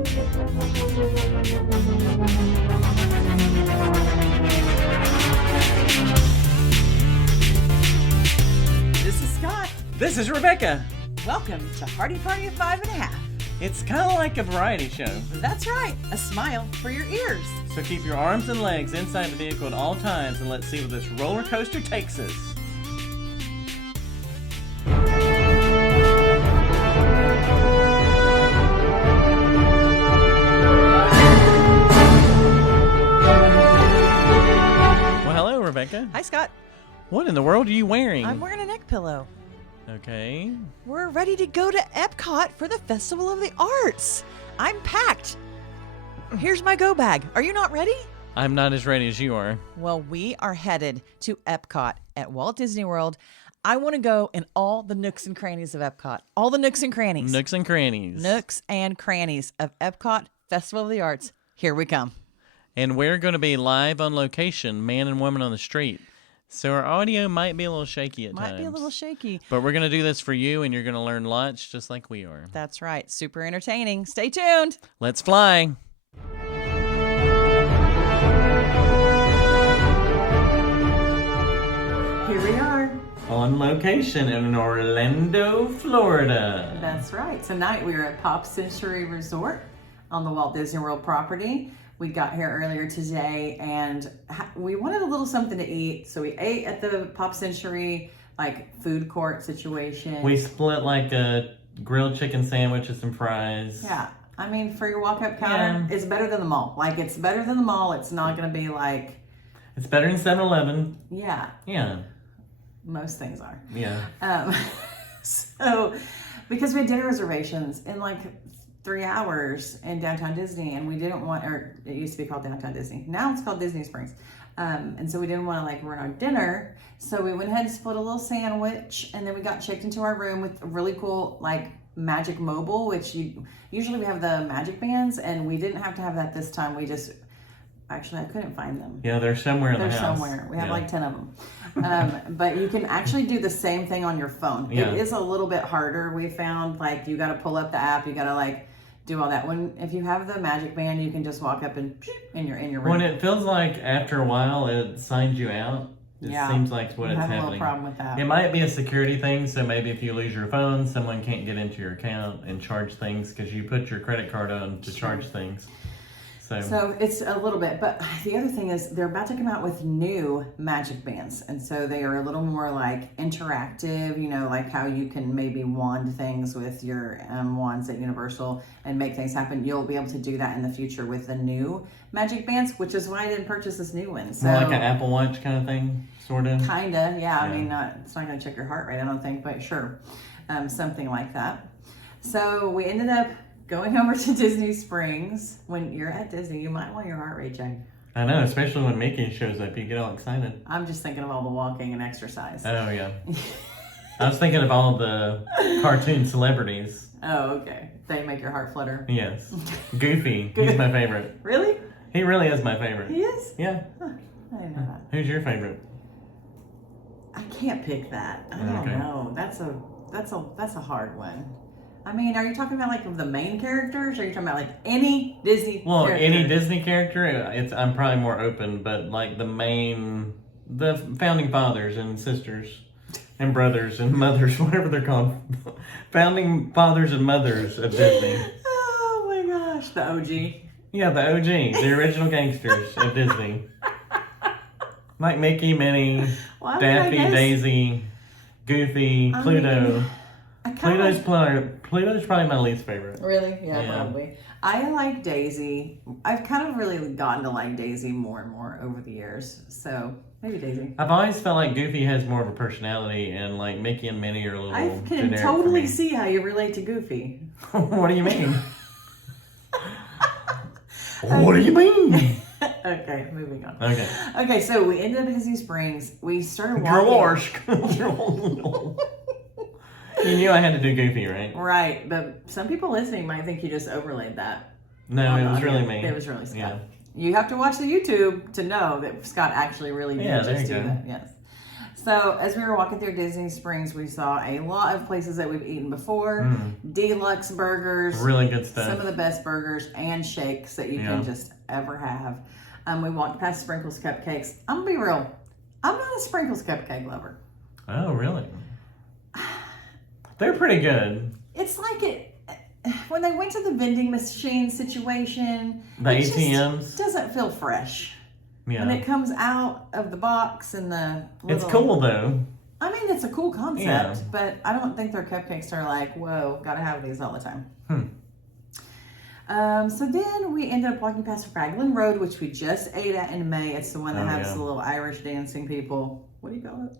This is Scott. This is Rebecca. Welcome to Hardy Party of 5.5. It's kind of like a variety show. That's right, a smile for your ears. So keep your arms and legs inside the vehicle at all times and let's see where this roller coaster takes us. Well, hello, Rebecca. Hi, Scott. What in the world are you wearing? I'm wearing a neck pillow. Okay. We're ready to go to Epcot for the Festival of the Arts. I'm packed. Here's my go bag. Are you not ready? I'm not as ready as you are. Well, we are headed to Epcot at Walt Disney World. I want to go in all the nooks and crannies of Epcot. All the nooks and crannies. Nooks and crannies. Nooks and crannies of Epcot Festival of the Arts. Here we come. And we're going to be live on location, man and woman on the street. So our audio might be a little shaky at times. Might be a little shaky. But we're going to do this for you, and you're going to learn lots just like we are. That's right. Super entertaining. Stay tuned. Let's fly. Here we are. On location in Orlando, Florida. That's right. Tonight we are at Pop Century Resort on the Walt Disney World property. We got here earlier today and we wanted a little something to eat. So we ate at the Pop Century like food court situation. We split like a grilled chicken sandwich and some fries. Yeah. I mean, for your walk-up counter, it's better than the mall. Like, it's better than the mall. It's not going to be like... It's better than 7-Eleven. Yeah. Yeah. Most things are. Yeah. So, because we had dinner reservations in like 3 hours in downtown Disney, and we didn't want, or it used to be called downtown Disney. Now it's called Disney Springs. And so we didn't want to like ruin our dinner. So we went ahead and split a little sandwich, and then we got checked into our room with a really cool like Magic Mobile, which usually we have the Magic Bands, and we didn't have to have that this time. We just, actually I couldn't find them. Yeah, they're somewhere in the house. They're somewhere. We have like 10 of them. But you can actually do the same thing on your phone. Yeah. It is a little bit harder. We found like you got to pull up the app. You got to like do all that. If you have the Magic Band, you can just walk up and in your room. When it feels like after a while it signs you out. It seems like what it's have happening. A little problem with that. It might be a security thing, so maybe if you lose your phone, someone can't get into your account and charge things because you put your credit card on to charge things. So it's a little bit, but the other thing is they're about to come out with new Magic Bands, and so they are a little more like interactive, you know, like how you can maybe wand things with your wands at Universal and make things happen. You'll be able to do that in the future with the new Magic Bands, which is why I didn't purchase this new one. So more like an Apple Watch kind of thing, sort of? Kinda, yeah. I mean, it's not going to check your heart rate, I don't think, but sure, something like that. So we ended up going over to Disney Springs. When you're at Disney, you might want your heart rate checked. I know, especially when Mickey shows up, you get all excited. I'm just thinking of all the walking and exercise. Oh, yeah. I was thinking of all the cartoon celebrities. Oh, okay. They make your heart flutter. Yes. Goofy. He's my favorite. Really? He really is my favorite. He is? Yeah. Huh. I didn't know that. Who's your favorite? I can't pick that. I don't know. That's a hard one. I mean, are you talking about like the main characters, or are you talking about like any Disney character? Any Disney character, I'm probably more open, but like the founding fathers and sisters and brothers and mothers, whatever they're called. Founding fathers and mothers of Disney. Oh my gosh, the OG. Yeah, the OG, the original gangsters of Disney. Like Mickey, Minnie, Daffy, Daisy, Goofy, Pluto. Pluto's probably my least favorite. Really? Yeah, probably. I like Daisy. I've kind of really gotten to like Daisy more and more over the years. So maybe Daisy. I've always felt like Goofy has more of a personality, and like Mickey and Minnie are a little I can generic totally see how you relate to Goofy. What do you mean? What do you mean? Okay, moving on. Okay, so we ended up at Disney Springs. We started walking. You knew I had to do Goofy, right? Right, but some people listening might think you just overlaid that. No, it was really me. It was really Scott. Yeah. You have to watch the YouTube to know that Scott actually really did just do that. Yes. So as we were walking through Disney Springs, we saw a lot of places that we've eaten before. Deluxe burgers. Really good stuff. Some of the best burgers and shakes that you can just ever have. We walked past Sprinkles Cupcakes. I'm going to be real. I'm not a Sprinkles Cupcake lover. Oh, really? They're pretty good. It's like when they went to the vending machine situation, the ATMs just doesn't feel fresh. Yeah. When it comes out of the box and the little, it's cool though. I mean, it's a cool concept, but I don't think their cupcakes are like, whoa, gotta have these all the time. So then we ended up walking past Raglan Road, which we just ate at in May. It's the one that has the little Irish dancing people. What do you call it?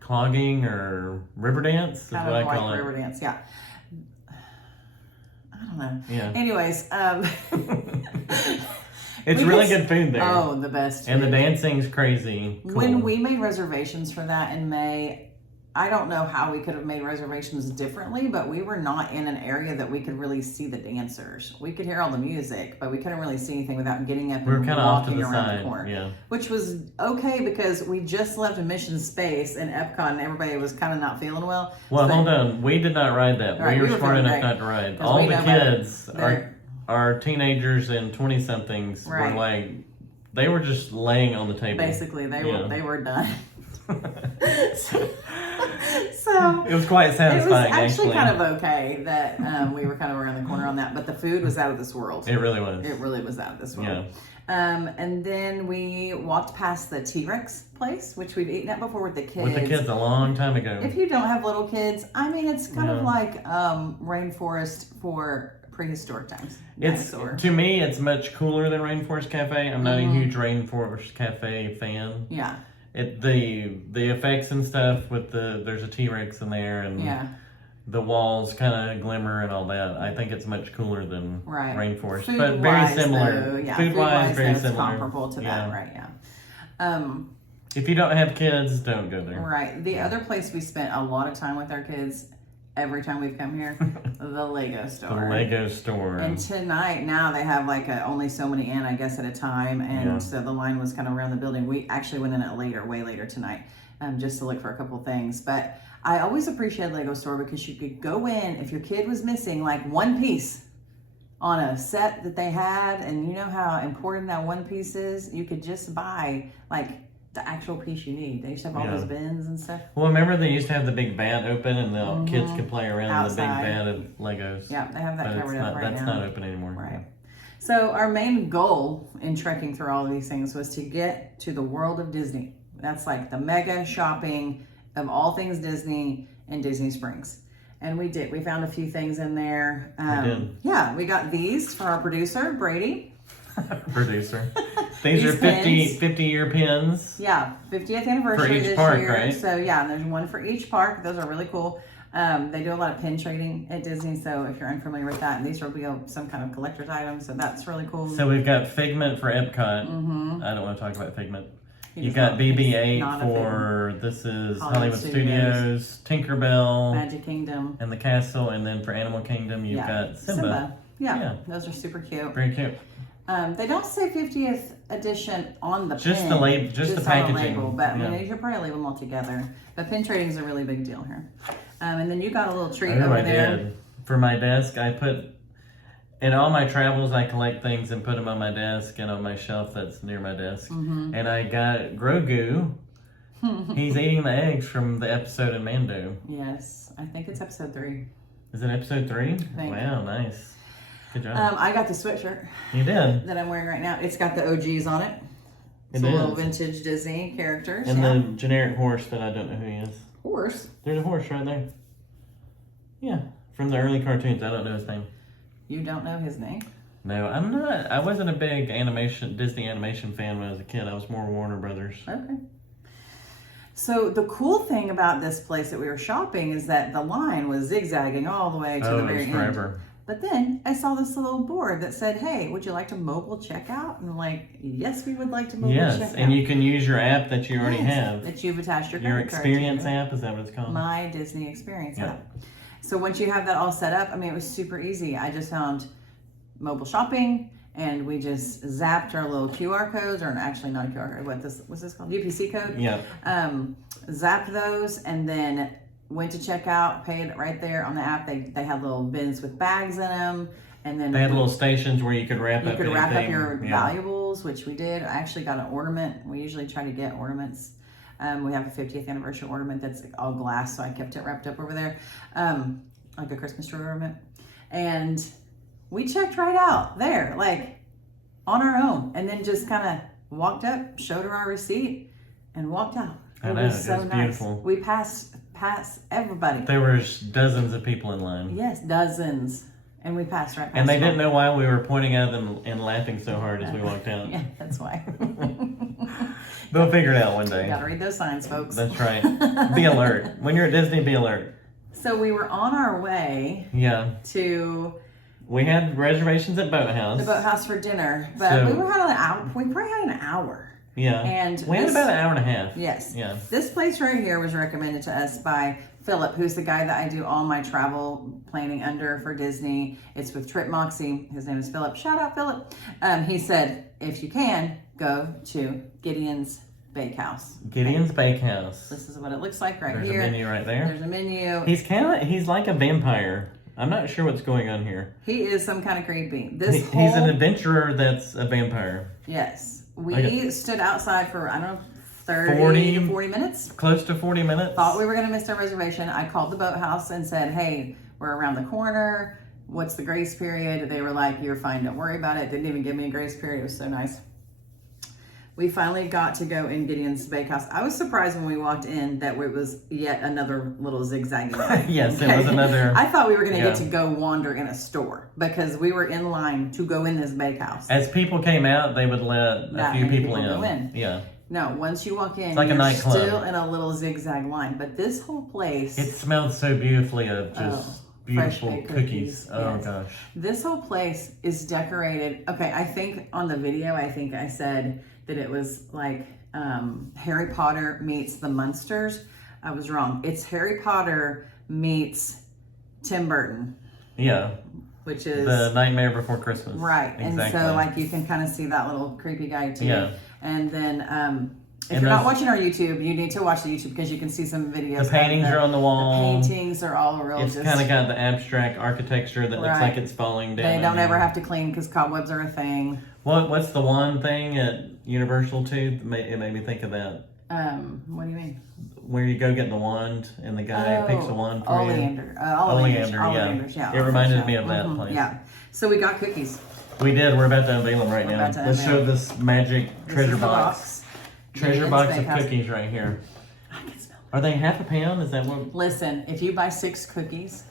Clogging or river dance is Kind what I of call like it. river dance, yeah. I don't know. Yeah. Anyways, it's really good food there. Oh, the best food. And the dancing's crazy. Cool. When we made reservations for that in May, I don't know how we could have made reservations differently, but we were not in an area that we could really see the dancers. We could hear all the music, but we couldn't really see anything without getting up and walking around the corner. Which was okay because we just left a Mission Space in Epcot and everybody was kind of not feeling well. Well, hold on. We did not ride that. Right, we were smart enough not to ride. All the kids, our teenagers and 20-somethings were like, they were just laying on the table. Basically, they were done. So it was quite satisfying. It was actually kind of okay that we were kind of around the corner on that, but the food was out of this world. It really was. It really was out of this world. Yeah. And then we walked past the T-Rex place, which we've eaten at before with the kids. With the kids a long time ago. If you don't have little kids, I mean, it's kind of like rainforest for prehistoric times. To me, it's much cooler than Rainforest Cafe. I'm not a huge Rainforest Cafe fan. Yeah. The effects and stuff with there's a T-Rex in there and the walls kind of glimmer and all that. I think it's much cooler than Rainforest, but very similar. Food-wise, very similar. Comparable to that, right? Yeah. If you don't have kids, don't go there. Right. The other place we spent a lot of time with our kids every time we've come here, the Lego store. The Lego store. And tonight, now they have like only so many in, I guess, at a time. And so the line was kind of around the building. We actually went in it way later tonight, just to look for a couple things. But I always appreciate Lego store because you could go in, if your kid was missing like one piece on a set that they had, and you know how important that one piece is, you could just buy like the actual piece you need. They used to have all those bins and stuff. Well, remember they used to have the big vat open and the kids could play around in the big vat of Legos. Yeah, they have that covered up right now. That's not open anymore. Right. So our main goal in trekking through all of these things was to get to the world of Disney. That's like the mega shopping of all things Disney in Disney Springs. And we did. We found a few things in there. We did. Yeah, we got these for our producer, Brady. Producer. These are 50-year pins. Yeah, 50th anniversary for each this park, year. Right? So yeah, and there's one for each park. Those are really cool. They do a lot of pin trading at Disney, so if you're unfamiliar with that, and these will be some kind of collector's item, so that's really cool. So we've got Figment for Epcot. I don't want to talk about Figment. You've got BB-8 for, this is Hollywood Studios, Tinkerbell, Magic Kingdom, and the Castle, and then for Animal Kingdom, you've got Simba. Yeah, those are super cute. Very cute. They don't say 50th edition on the just pin. The label, just the packaging. On the label, but you should probably leave them all together. But pin trading is a really big deal here. And then you got a little treat over there. Did. For my desk, I put, in all my travels, I collect things and put them on my desk and on my shelf that's near my desk. And I got Grogu. He's eating the eggs from the episode in Mando. Yes, I think it's episode 3. Is it episode 3? Wow, nice. Good job. I got the sweatshirt. You did? That I'm wearing right now. It's got the OGs on it. It's a little vintage Disney characters. And the generic horse that I don't know who he is. Horse? There's a horse right there. Yeah, from the early cartoons. I don't know his name. You don't know his name? No, I'm not. I wasn't a big Disney animation fan when I was a kid. I was more Warner Brothers. Okay. So the cool thing about this place that we were shopping is that the line was zigzagging all the way to the very end. Forever. But then I saw this little board that said, hey, would you like to mobile checkout? And I'm like, yes, we would like to mobile checkout. Yes, and you can use your app that you already have. That you've attached your credit card to. Your Experience app, is that what it's called? My Disney Experience app. So once you have that all set up, I mean, it was super easy. I just found mobile shopping, and we just zapped our little QR codes, or actually not a QR code, what's this called? UPC code? Yeah. Zapped those, and then went to check out, paid right there on the app. They had little bins with bags in them, and then They had little stations where you could wrap up your valuables, which we did. I actually got an ornament. We usually try to get ornaments. We have a 50th anniversary ornament that's all glass, so I kept it wrapped up over there, like a Christmas tree ornament. And we checked right out there, like on our own, and then just kind of walked up, showed her our receipt, and walked out. It was so nice. Beautiful. We passed everybody. There were dozens of people in line. Yes, dozens. And we passed right past And they didn't know why we were pointing at them and laughing so hard as we walked out. Yeah, that's why. They'll figure it out one day. You gotta read those signs, folks. That's right. Be alert. When you're at Disney, be alert. So we were on our way to... We had reservations at Boathouse. The Boathouse for dinner. But we probably had an hour. Yeah. And we had about an hour and a half. Yes. Yeah. This place right here was recommended to us by Philip, who's the guy that I do all my travel planning under for Disney. It's with Trip Moxie. His name is Philip. Shout out, Philip. He said, if you can, go to Gideon's Bakehouse. Gideon's Bakehouse. This is what it looks like right here. here. There's a menu right there. There's a menu. He's like a vampire. I'm not sure what's going on here. He is some kind of creepy. He's an adventurer that's a vampire. Yes. We stood outside for, I don't know, 30 to 40 minutes. Close to 40 minutes. Thought we were going to miss our reservation. I called the Boathouse and said, hey, we're around the corner. What's the grace period? They were like, you're fine. Don't worry about it. Didn't even give me a grace period. It was so nice. We finally got to go in Gideon's Bakehouse. I was surprised when we walked in that it was yet another little zigzag line. Yes, okay? It was another. I thought we were going to get to go wander in a store because we were in line to go in this bakehouse. As people came out, they would let a few people go in. Yeah. No, once you walk in, it's like you're a nightclub. Still in a little zigzag line. But this whole place... It smelled so beautifully of just beautiful cookies. Oh, yes. Gosh. This whole place is decorated. Okay, I think on the video, I said that it was like Harry Potter meets the Munsters. I was wrong. It's Harry Potter meets Tim Burton. Yeah. Which is... The Nightmare Before Christmas. Right. Exactly. And so like you can kind of see that little creepy guy too. Yeah. And then if you're not watching our YouTube, you need to watch the YouTube because you can see some videos. The paintings are on the wall. The paintings are all real. It's kind of got the abstract architecture that looks like it's falling down. They don't ever have to clean because cobwebs are a thing. What's the one thing at Universal too? It made me think of that. What do you mean? Where you go get the wand and the guy picks a wand for Oleander. you. Oleander, yeah. It reminded me of that place. Yeah. So we got cookies. We did. We're about to unveil them right now. Let's show this magic treasure box. Treasure box of cookies right here. I can smell them. Are they half a pound? Is that what? Listen, if you buy 6 cookies,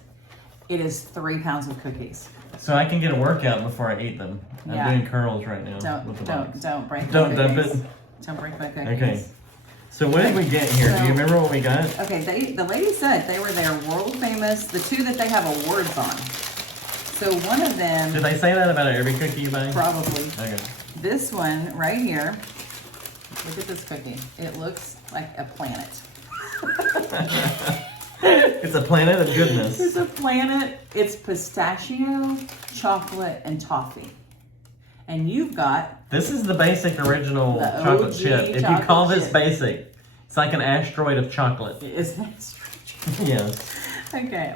it is 3 pounds of cookies. So I can get a workout before I eat them. Yeah. I'm doing curls right now. Don't break. Don't dump it. Don't break my cookies. Okay. So what did we get here? Do you remember what we got? Okay, the lady said they were their world famous, the 2 that they have awards on. So one of them... Did they say that about every cookie you buy? Probably. Okay. This one right here, look at this cookie. It looks like a planet. It's a planet of goodness. It's a planet. It's pistachio, chocolate, and toffee. And you've got... This is the basic original chocolate chip. If you call this basic, it's like an asteroid of chocolate. It is an asteroid. Yes. Okay.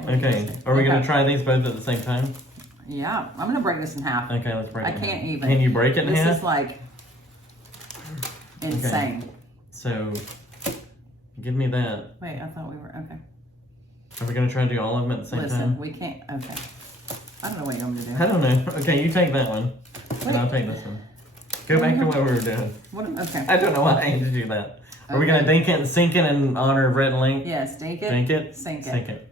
Are we going to try these both at the same time? Yeah. I'm going to break this in half. Okay, let's break it in half. I can't even. Can you break it in half? This is like insane. Okay. So, give me that. Wait, I thought we were... Okay. Are we going to try to do all of them at the same time? Listen, we can't... Okay. I don't know what you want me to do. I don't know. Okay, you take that one. And I'll take this one. Go back to what we were doing. Okay. I don't know why I handed you that. Are we going to dink it and sink it in honor of Red and Link? Yes, dink it. Dink it? Sink it. Sink it.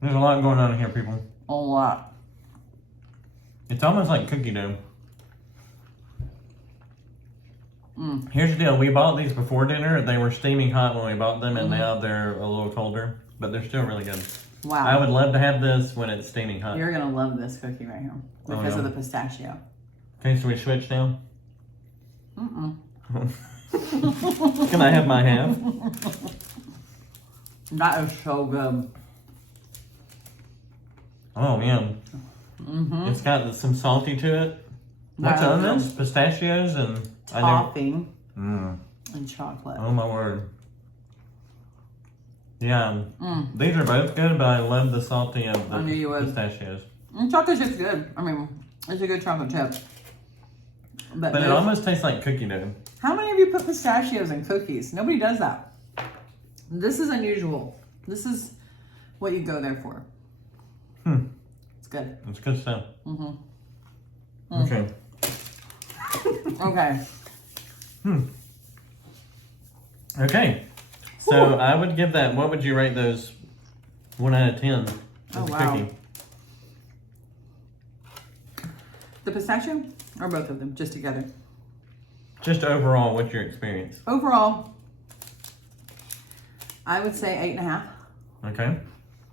There's a lot going on here, people. A lot. It's almost like cookie dough. Here's the deal. We bought these before dinner. They were steaming hot when we bought them, and now they're a little colder. But they're still really good. Wow. I would love to have this when it's steaming hot. You're going to love this cookie right here because of the pistachio. Okay, so we switch now? Mm-mm. Can I have my half? That is so good. Oh man. Mm-hmm. It's got some salty to it. What's on this? Pistachios and topping and chocolate. Oh my word. Yeah. These are both good, but I love the salty of the pistachios. And chocolate chip's good. I mean, it's a good chocolate chip. But it almost tastes like cookie dough. How many of you put pistachios in cookies? Nobody does that. This is unusual. This is what you go there for. It's good. It's good stuff. Okay. Okay. Okay. So I would give that, what would you rate those 1 out of 10? Oh, wow. Cookie? The pistachio or both of them, just together? Just overall, what's your experience? Overall, I would say 8.5. Okay.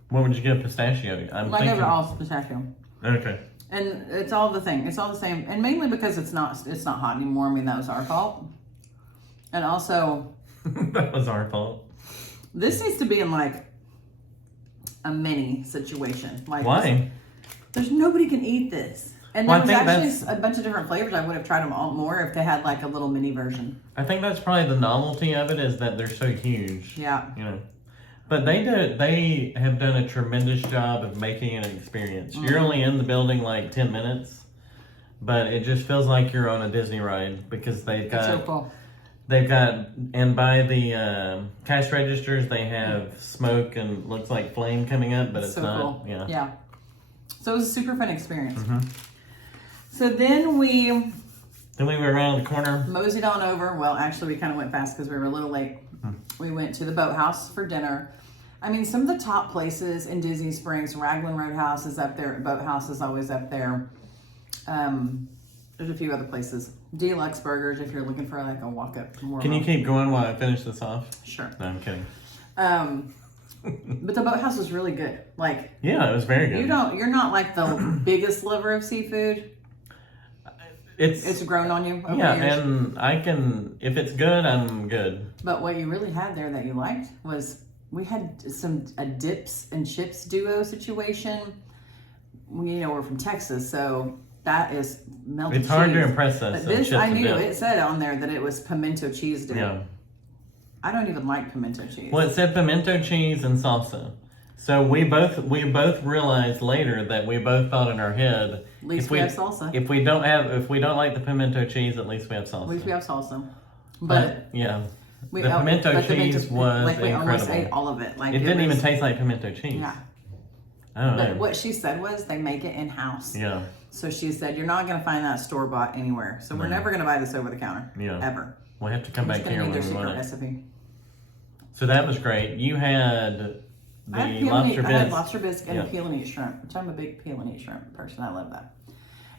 What would you give pistachio? I give it all pistachio. Okay. And it's all the thing. It's all the same. And mainly because it's not hot anymore. I mean, that was our fault. And also... that was our fault. This needs to be in like a mini situation. Like why? There's nobody can eat this. And there was actually a bunch of different flavors. I would have tried them all more if they had like a little mini version. I think that's probably the novelty of it is that they're so huge. Yeah. You know. But they have done a tremendous job of making an experience. You're only in the building like 10 minutes, but it just feels like you're on a Disney ride because they've got... It's so cool. They've got, and by the cash registers, they have smoke and looks like flame coming up, but it's so not. Cool. Yeah. So it was a super fun experience. So then we went around the corner. Moseyed on over. Well, actually, we kind of went fast because we were a little late. We went to the Boathouse for dinner. I mean, some of the top places in Disney Springs, Raglan Roadhouse is up there. Boathouse is always up there. There's a few other places. Deluxe Burgers, if you're looking for like a walk up. Can you keep going while I finish this off? Sure. No, I'm kidding. But the Boathouse was really good. Like, yeah, it was very good. You're not like the biggest lover of seafood. It's grown on you over the years. And I can, if it's good, I'm good. But what you really had there that you liked was we had a dips and chips duo situation. We're from Texas, so that is melted cheese. It's hard to impress us. But this, I knew it said on there that it was pimento cheese dip. Yeah. I don't even like pimento cheese. Well, it said pimento cheese and salsa. So we both realized later that we both thought in our head, at least we have salsa. If we don't like the pimento cheese, at least we have salsa. At least we have salsa. But yeah, the pimento cheese was like we incredible. Almost ate all of it. Like it didn't even taste like pimento cheese. Yeah. I don't know. But what she said was they make it in house. Yeah. So she said you're not going to find that store bought anywhere. So we're never going to buy this over the counter. Yeah. Ever. We'll have to come back here when we want it. Recipe. So that was great. You had lobster bisque. I had lobster bisque and peel and eat shrimp, which I'm a big peel and eat shrimp person. I love that.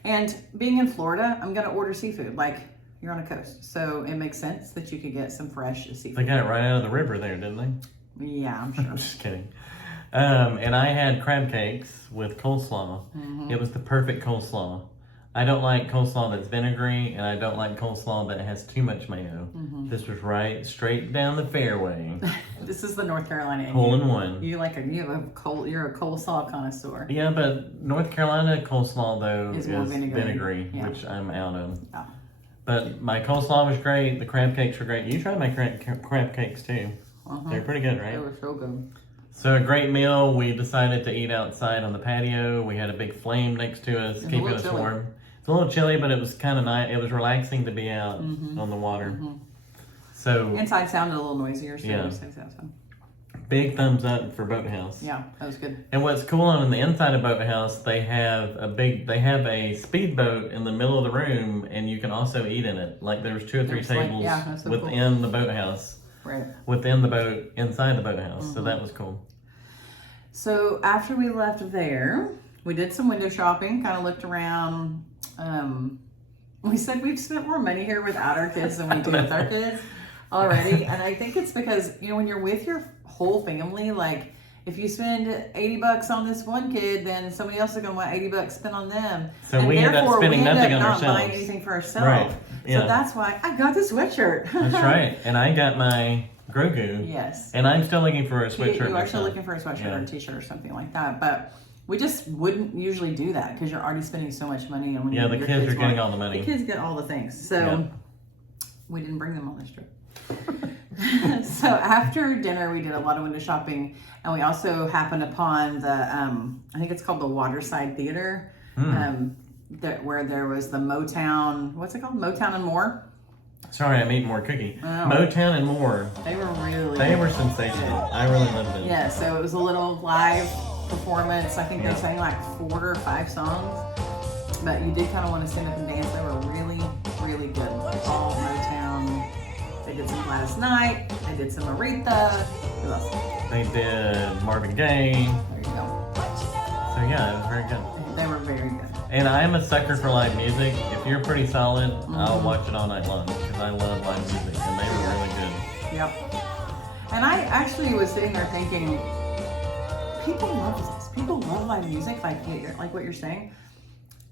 And being in Florida, I'm going to order seafood. Like, you're on a coast. So it makes sense that you could get some fresh seafood. They got it right out of the river there, didn't they? Yeah, I'm sure. I'm just kidding. And I had crab cakes with coleslaw. It was the perfect coleslaw. I don't like coleslaw that's vinegary, and I don't like coleslaw that has too much mayo. This was right straight down the fairway. This is the North Carolina. Hole in one. You're a coleslaw connoisseur. Yeah, but North Carolina coleslaw though is more vinegary, which I'm out of. Yeah. But my coleslaw was great. The crab cakes were great. You tried my crab cakes too. They're pretty good, right? They were so good. So a great meal. We decided to eat outside on the patio. We had a big flame next to us, keeping us warm. It's a little chilly, but it was kind of nice. It was relaxing to be out on the water. So inside sounded a little noisier. So yeah. Big thumbs up for Boathouse. Yeah, that was good. And what's cool on the inside of Boathouse, they have a speedboat in the middle of the room, and you can also eat in it. Like there was 2 or 3 tables within the boathouse. Right. Within the boat, inside the boathouse. So that was cool. So after we left there, we did some window shopping, kind of looked around. We said we've spent more money here without our kids than we do with our kids already. And I think it's because, when you're with your whole family, like if you spend $80 on this one kid, then somebody else is going to want $80 spent on them. So and we end up spending nothing on not ourselves. Buying anything for ourselves. Right. Yeah. So that's why I got this sweatshirt. That's right. And I got my Grogu. Yes. And I'm still looking for a sweatshirt. You are still looking for a sweatshirt or a t-shirt or something like that. But we just wouldn't usually do that because you're already spending so much money. And when Yeah, the your kids are getting want- all the money. The kids get all the things. So Yeah. we didn't bring them on this trip. So after dinner, we did a lot of window shopping, and we also happened upon the I think it's called the Waterside Theater, where there was the Motown. What's it called? Motown and More. Sorry, I'm eating more cookie. Oh. Motown and More. They were They were sensational. I really loved it. Yeah. So it was a little live performance. I think they sang like 4 or 5 songs, but you did kind of want to stand up and dance. They were really, really good. All Motown. They did some Gladys Knight. They did some Aretha. Who else? They did Marvin Gaye. There you go. So yeah, it was very good. They were very good. And I'm a sucker for live music. If you're pretty solid, I'll watch it all night long because I love live music, and they were really good. Yep. And I actually was sitting there thinking, people love this. People love live music, like what you're saying.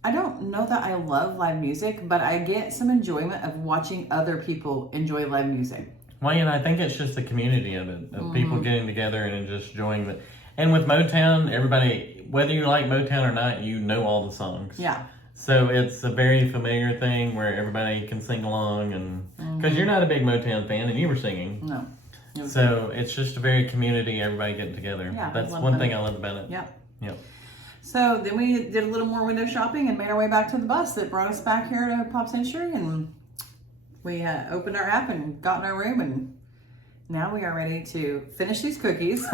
I don't know that I love live music, but I get some enjoyment of watching other people enjoy live music. Well, I think it's just the community of it, of people getting together and just enjoying it. And with Motown, everybody, whether you like Motown or not, you know all the songs. Yeah. So it's a very familiar thing where everybody can sing along, and because you're not a big Motown fan, and you were singing. No. So it's just a very community, everybody getting together. Yeah, That's I love one that. thing I love about it. Yep. Yep. So then we did a little more window shopping and made our way back to the bus that brought us back here to Pop Century, and we opened our app and got in our room, and now we are ready to finish these cookies.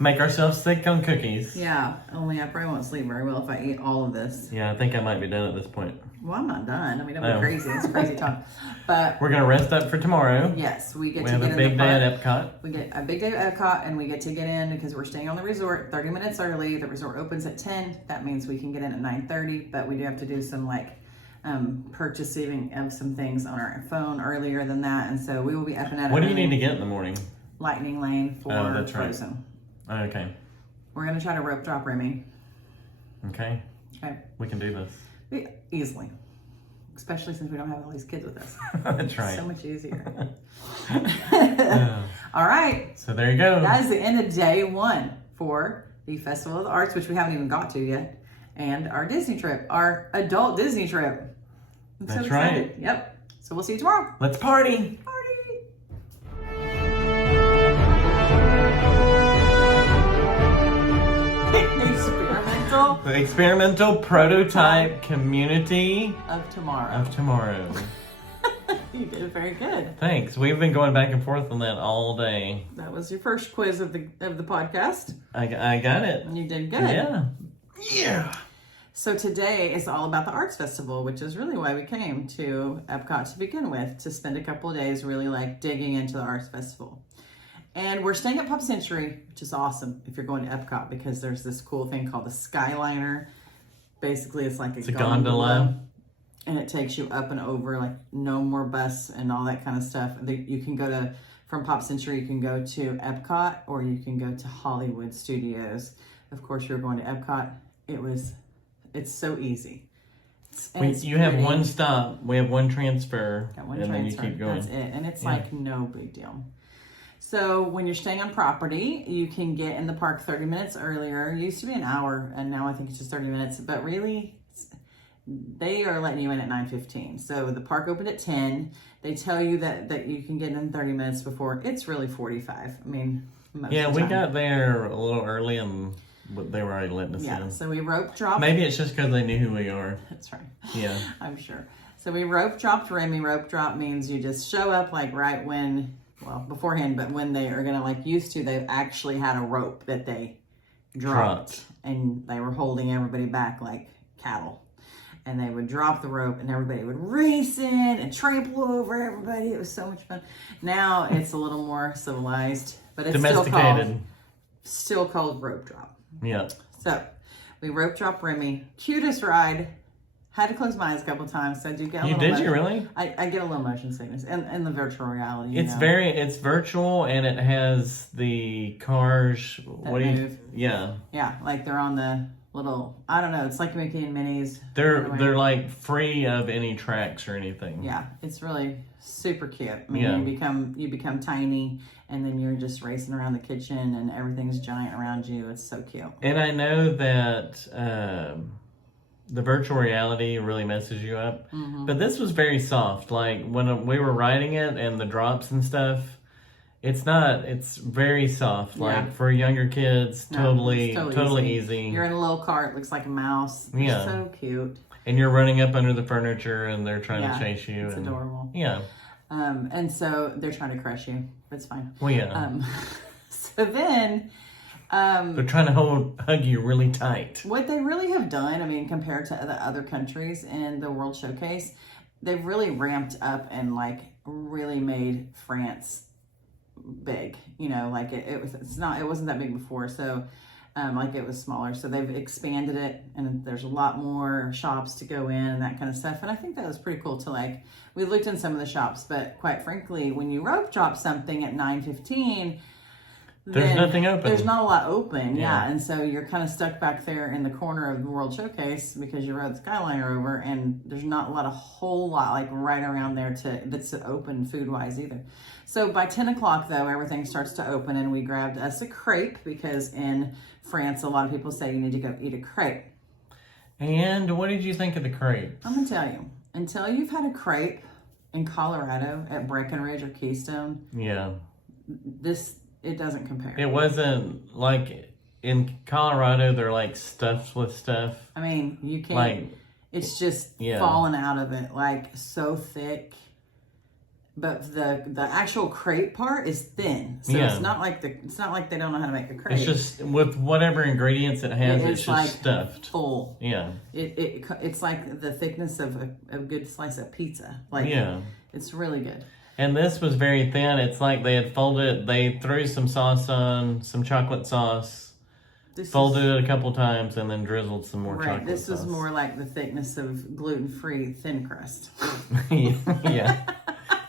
Make ourselves sick on cookies. Yeah, only I probably won't sleep very well if I eat all of this. Yeah, I think I might be done at this point. Well, I'm not done. I mean, don't Oh. be crazy. It's crazy talk. But We're going to rest up for tomorrow. yes, we get We to have get a in big the day park. at Epcot. We get a big day at Epcot, and we get to get in because we're staying on the resort 30 minutes early. The resort opens at 10. That means we can get in at 9:30, but we do have to do some purchasing of some things on our phone earlier than that, and so we will be up and at What it do you need early. to get in the morning? Lightning Lane for Oh, that's right. Frozen. Okay. We're going to try to rope drop Remy. Okay. Okay. We can do this. Easily. Especially since we don't have all these kids with us. That's right. So much easier. Yeah. All right. So there you go. That is the end of day 1 for the Festival of the Arts, which we haven't even got to yet, and our Disney trip, our adult Disney trip. I'm so That's excited. right. Yep. So we'll see you tomorrow. Let's party. Party. Experimental The experimental prototype community of tomorrow. of tomorrow. You did very good. Thanks. We've been going back and forth on that all day. That was your first quiz of the podcast. I got it. You did good. Yeah. Yeah. So today is all about the Arts Festival, which is really why we came to Epcot to begin with, to spend a couple of days really digging into the Arts Festival. And we're staying at Pop Century, which is awesome if you're going to Epcot, because there's this cool thing called the Skyliner. Basically, it's like It's a gondola. And it takes you up and over, no more bus and all that kind of stuff. You can go from Pop Century, you can go to Epcot, or you can go to Hollywood Studios. Of course, you're going to Epcot. It's so easy. You have one stop. We have one transfer. Got one and transfer. then you keep going. That's it. And it's no big deal. So when you're staying on property, you can get in the park 30 minutes earlier. It used to be an hour, and now I think it's just 30 minutes. But really, they are letting you in at 9:15. So the park opened at 10. They tell you that you can get in 30 minutes before. It's really 45. I mean, most Yeah, of the we time. got there a little early and they were already letting us Yeah, in. so we rope dropped. Maybe it's just because they knew who we are. That's right. Yeah. I'm sure. So we rope dropped Remy. Rope drop means you just show up right when, beforehand, but when they are going to used to, they've actually had a rope that they dropped. And they were holding everybody back like cattle. And they would drop the rope and everybody would race in and trample over everybody. It was so much fun. Now it's a little more civilized, but it's Domesticated. still called rope drop. Yeah. So we rope drop Remy. Cutest ride. Had to close my eyes a couple times. So I do get a little Did motion. you really? I get a little motion sickness and the virtual reality. you It's know. it's virtual and it has the cars. That move. Yeah. Yeah, like they're on the little, I don't know, it's like Mickey and Minnie's. They're like free of any tracks or anything. Yeah, it's really super cute. I mean, Yeah. you become tiny, and then you're just racing around the kitchen, and everything's giant around you. It's so cute. And I know that the virtual reality really messes you up, but this was very soft. Like when we were riding it and the drops and stuff, it's very soft. Like for younger kids, totally easy. You're in a little car, it looks like a mouse. They're so cute. And you're running up under the furniture and they're trying to chase you. It's adorable. Yeah. And so they're trying to crush you. It's fine. Well, yeah. So then... they're trying to hug you really tight. What they really have done, I mean, compared to the other countries in the World Showcase, they've really ramped up and like really made France big. You know, like it wasn't that big before, so like it was smaller. So they've expanded it, and there's a lot more shops to go in and that kind of stuff. And I think that was pretty cool to like. We looked in some of the shops, but quite frankly, when you rope drop something at 9:15. There's nothing open. There's not a lot open, yeah. And so you're kind of stuck back there in the corner of the World Showcase because you rode the Skyliner over, and there's not a whole lot like right around there that's open food-wise either. So by 10 o'clock, though, everything starts to open, and we grabbed us a crepe because in France, a lot of people say you need to go eat a crepe. And what did you think of the crepe? I'm going to tell you, until you've had a crepe in Colorado at Breckenridge or Keystone, it doesn't compare. It wasn't like in Colorado, they're like stuffed with stuff. I mean, you can't, it's just falling out of it, like so thick. But the actual crepe part is thin. So it's not like they don't know how to make a crepe. It's just with whatever ingredients it has, it's just like stuffed. Full. Yeah. It's like the thickness of a good slice of pizza. Like it's really good. And this was very thin. It's like they had folded, they threw some sauce on, some chocolate sauce, folded it a couple times, and then drizzled some more chocolate sauce. This was more like the thickness of gluten-free thin crust. Yeah.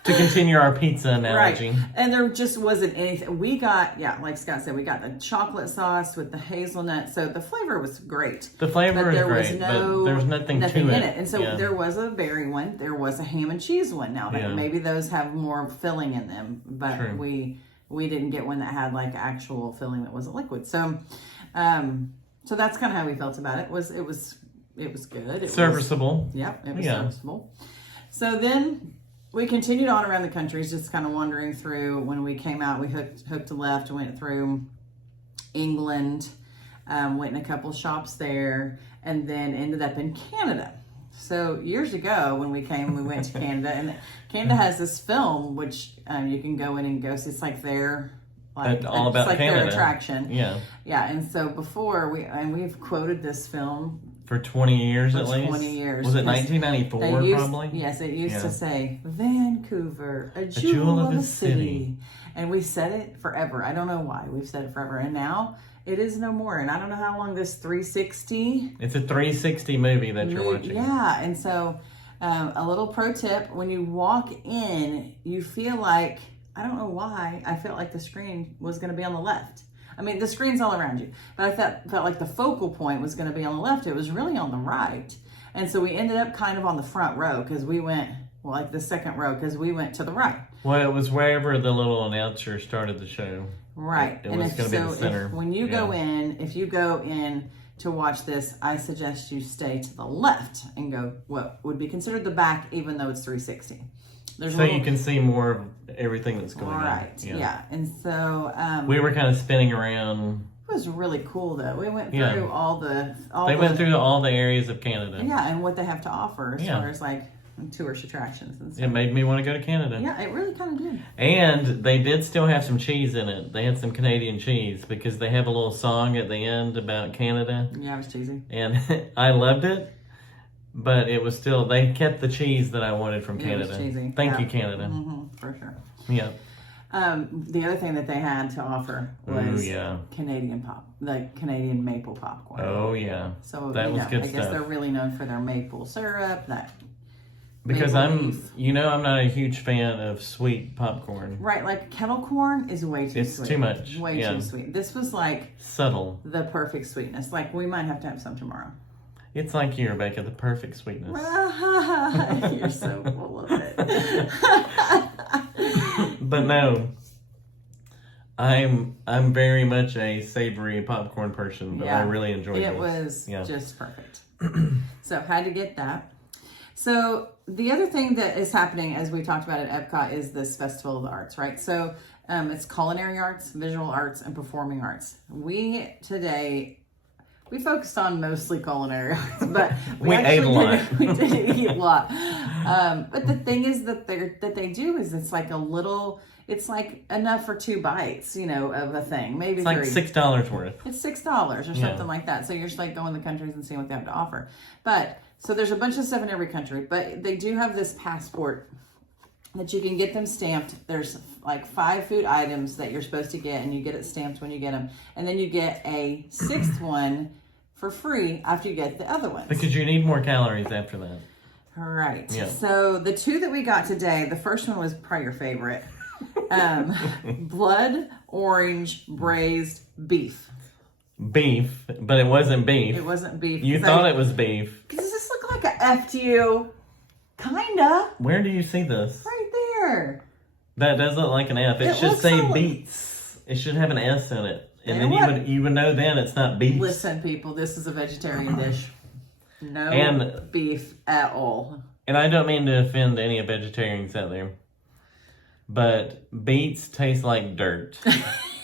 To continue our pizza analogy. Right. And there just wasn't anything. We got, like Scott said, we got the chocolate sauce with the hazelnut. So the flavor was great. The flavor is great, but there's nothing to in it. And so there was a berry one. There was a ham and cheese one. Now, maybe those have more filling in them. But we didn't get one that had like actual filling that wasn't liquid. So so that's kind of how we felt about it. It was good. It serviceable. It was serviceable. So then... we continued on around the countries, just kind of wandering through. When we came out, we hooked a left, went through England, went in a couple shops there, and then ended up in Canada. So years ago, when we came, we went to Canada, and Canada has this film which you can go in and go see. It's like their all about Canada. Their attraction. Yeah. And so before we've quoted this film. For 20 years at least? 20 years. Was it 1994 probably? Yes, it used to say, Vancouver, a jewel of a city. And we said it forever. I don't know why. We've said it forever. And now it is no more. And I don't know how long this 360. It's a 360 movie that you're watching. Yeah. And so a little pro tip, when you walk in, you feel like, I don't know why, I felt like the screen was going to be on the left. I mean, the screen's all around you, but I felt like the focal point was going to be on the left. It was really on the right. And so we ended up kind of on the front row because we went, like the second row, because we went to the right. Well, it was wherever the little announcer started the show. Right. It was going to be the center. When you go in, if you go in to watch this, I suggest you stay to the left and go what would be considered the back, even though it's 360. You can see more of everything that's going on. Right, yeah. And so... we were kind of spinning around. It was really cool, though. We went through They went through all the areas of Canada. Yeah, and what they have to offer as far as, like, tourist attractions and stuff. It made me want to go to Canada. Yeah, it really kind of did. And they did still have some cheese in it. They had some Canadian cheese because they have a little song at the end about Canada. Yeah, it was cheesy. And I loved it. But it was still, they kept the cheese that I wanted from Canada. It was cheesy. Thank you, Canada. Mm-hmm, for sure. Yeah. The other thing that they had to offer was Canadian Canadian maple popcorn. Oh, yeah. So that was good I stuff. guess they're really known for their maple syrup, that Because maple leaf. I'm not a huge fan of sweet popcorn. Right, like kettle corn is way too sweet. It's too much. Way too sweet. This was like subtle. The perfect sweetness. Like we might have to have some tomorrow. It's like you, Rebecca, the perfect sweetness. You're so full of it. But no, I'm very much a savory popcorn person, but I really enjoyed it. It was just perfect. So had to get that. So the other thing that is happening, as we talked about at Epcot, is this Festival of the Arts, right? So it's culinary arts, visual arts, and performing arts. We focused on mostly culinary arts, but we ate a lot. We did eat a lot. But the thing is that they do is it's like enough for 2 bites, of a thing. Maybe it's like three. $6 worth. It's $6 or something like that. So you're just like going to the countries and seeing what they have to offer. But so there's a bunch of stuff in every country, but they do have this passport that you can get them stamped. There's like 5 food items that you're supposed to get, and you get it stamped when you get them. And then you get a 6th one for free after you get the other ones. Because you need more calories after that. Right. Yeah. So the 2 that we got today, the first one was probably your favorite. Blood orange braised beef. Beef, but it wasn't beef. It wasn't beef. You thought it was beef. Does this look like a F to you? Kinda. Where do you see this? Right there. That does look like an F. It should say beets. It should have an S in it. And then you would know then it's not beef. Listen, people, this is a vegetarian dish. No beef at all. And I don't mean to offend any vegetarians out there, but beets taste like dirt.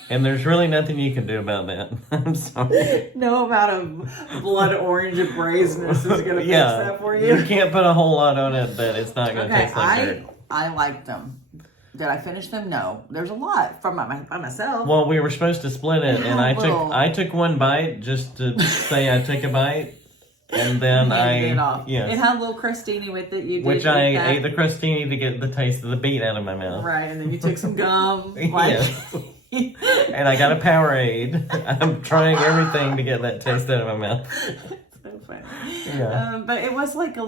And there's really nothing you can do about that. I'm sorry. No amount of blood orange and braisedness is going to fix that for you. You can't put a whole lot on it that it's not going to taste like dirt. I liked them. Did I finish them? No. There's a lot by myself. Well, we were supposed to split it, and I took one bite just to say I took a bite. And then it had a little crostini with it. Which I ate the crostini to get the taste of the beet out of my mouth. Right, and then you took some gum. And I got a Powerade. I'm trying everything to get that taste out of my mouth. So funny. Yeah. But it was like it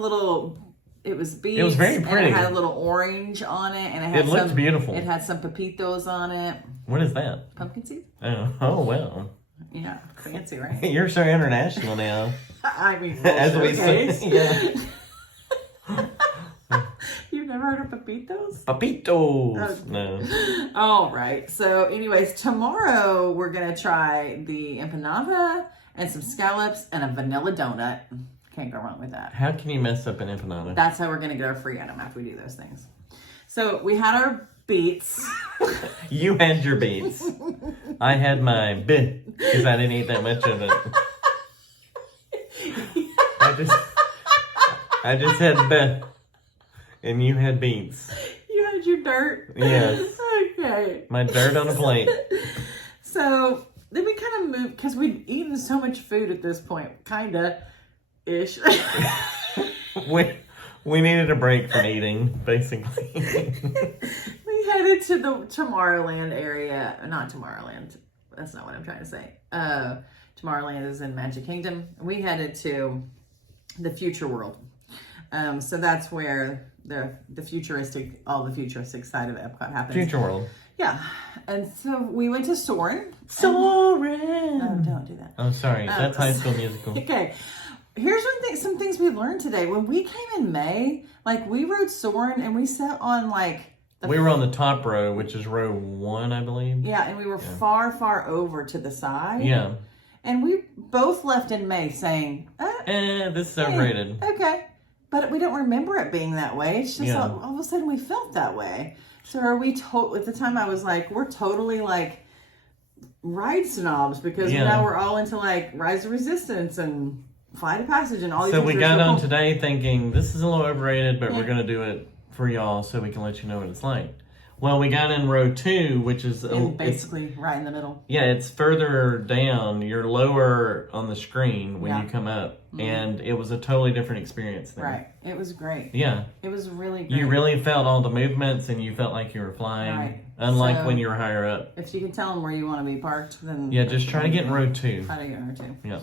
was beets. It was very pretty. And it had a little orange on it. And it looked beautiful. It had some pepitos on it. What is that? Pumpkin seeds. Oh, well. Yeah, fancy, right? You're so international now. I mean, as we say. Yeah. You've never heard of pepitos? Pepitos. No. All right. So, anyways, tomorrow we're gonna try the empanada and some scallops and a vanilla donut. Can't go wrong with that. How can you mess up an empanada? That's how we're gonna get our free item after we do those things. So we had our beets. You had your beets. I had my bit because I didn't eat that much of it. I just had bit, and you had beets. You had your dirt. Yes. Okay. My dirt on a plate. So then we kind of moved because we'd eaten so much food at this point, kinda ish. We needed a break from eating, basically. We headed to the Tomorrowland area. Not Tomorrowland. That's not what I'm trying to say. Tomorrowland is in Magic Kingdom. We headed to the Future World. So that's where the futuristic side of Epcot happens. Future World. Yeah. And so we went to Soarin'. Soarin'! Oh, don't do that. Oh, sorry. That's High School Musical. Okay. Here's some things we learned today. When we came in May, like we rode Soarin' and we sat on like we were on the top row, which is row 1, I believe. Yeah, and we were far, far over to the side. Yeah. And we both left in May saying, this is overrated. Okay. But we don't remember it being that way. It's just all of a sudden we felt that way. So are we at the time I was like, we're totally like ride snobs because now we're all into like Rise of Resistance and Flight of Passage and all these things. So we got on cool. today thinking this is a little overrated, but we're going to do it for y'all so we can let you know what it's like. Well, we got in row 2, which is basically right in the middle. Yeah, it's further down. You're lower on the screen when you come up, and it was a totally different experience there. Right, it was great. Yeah, it was really great. You really felt all the movements, and you felt like you were flying, unlike when you were higher up. If you can tell them where you want to be parked, then just try to get in row 2. Try to get in row 2. Yeah.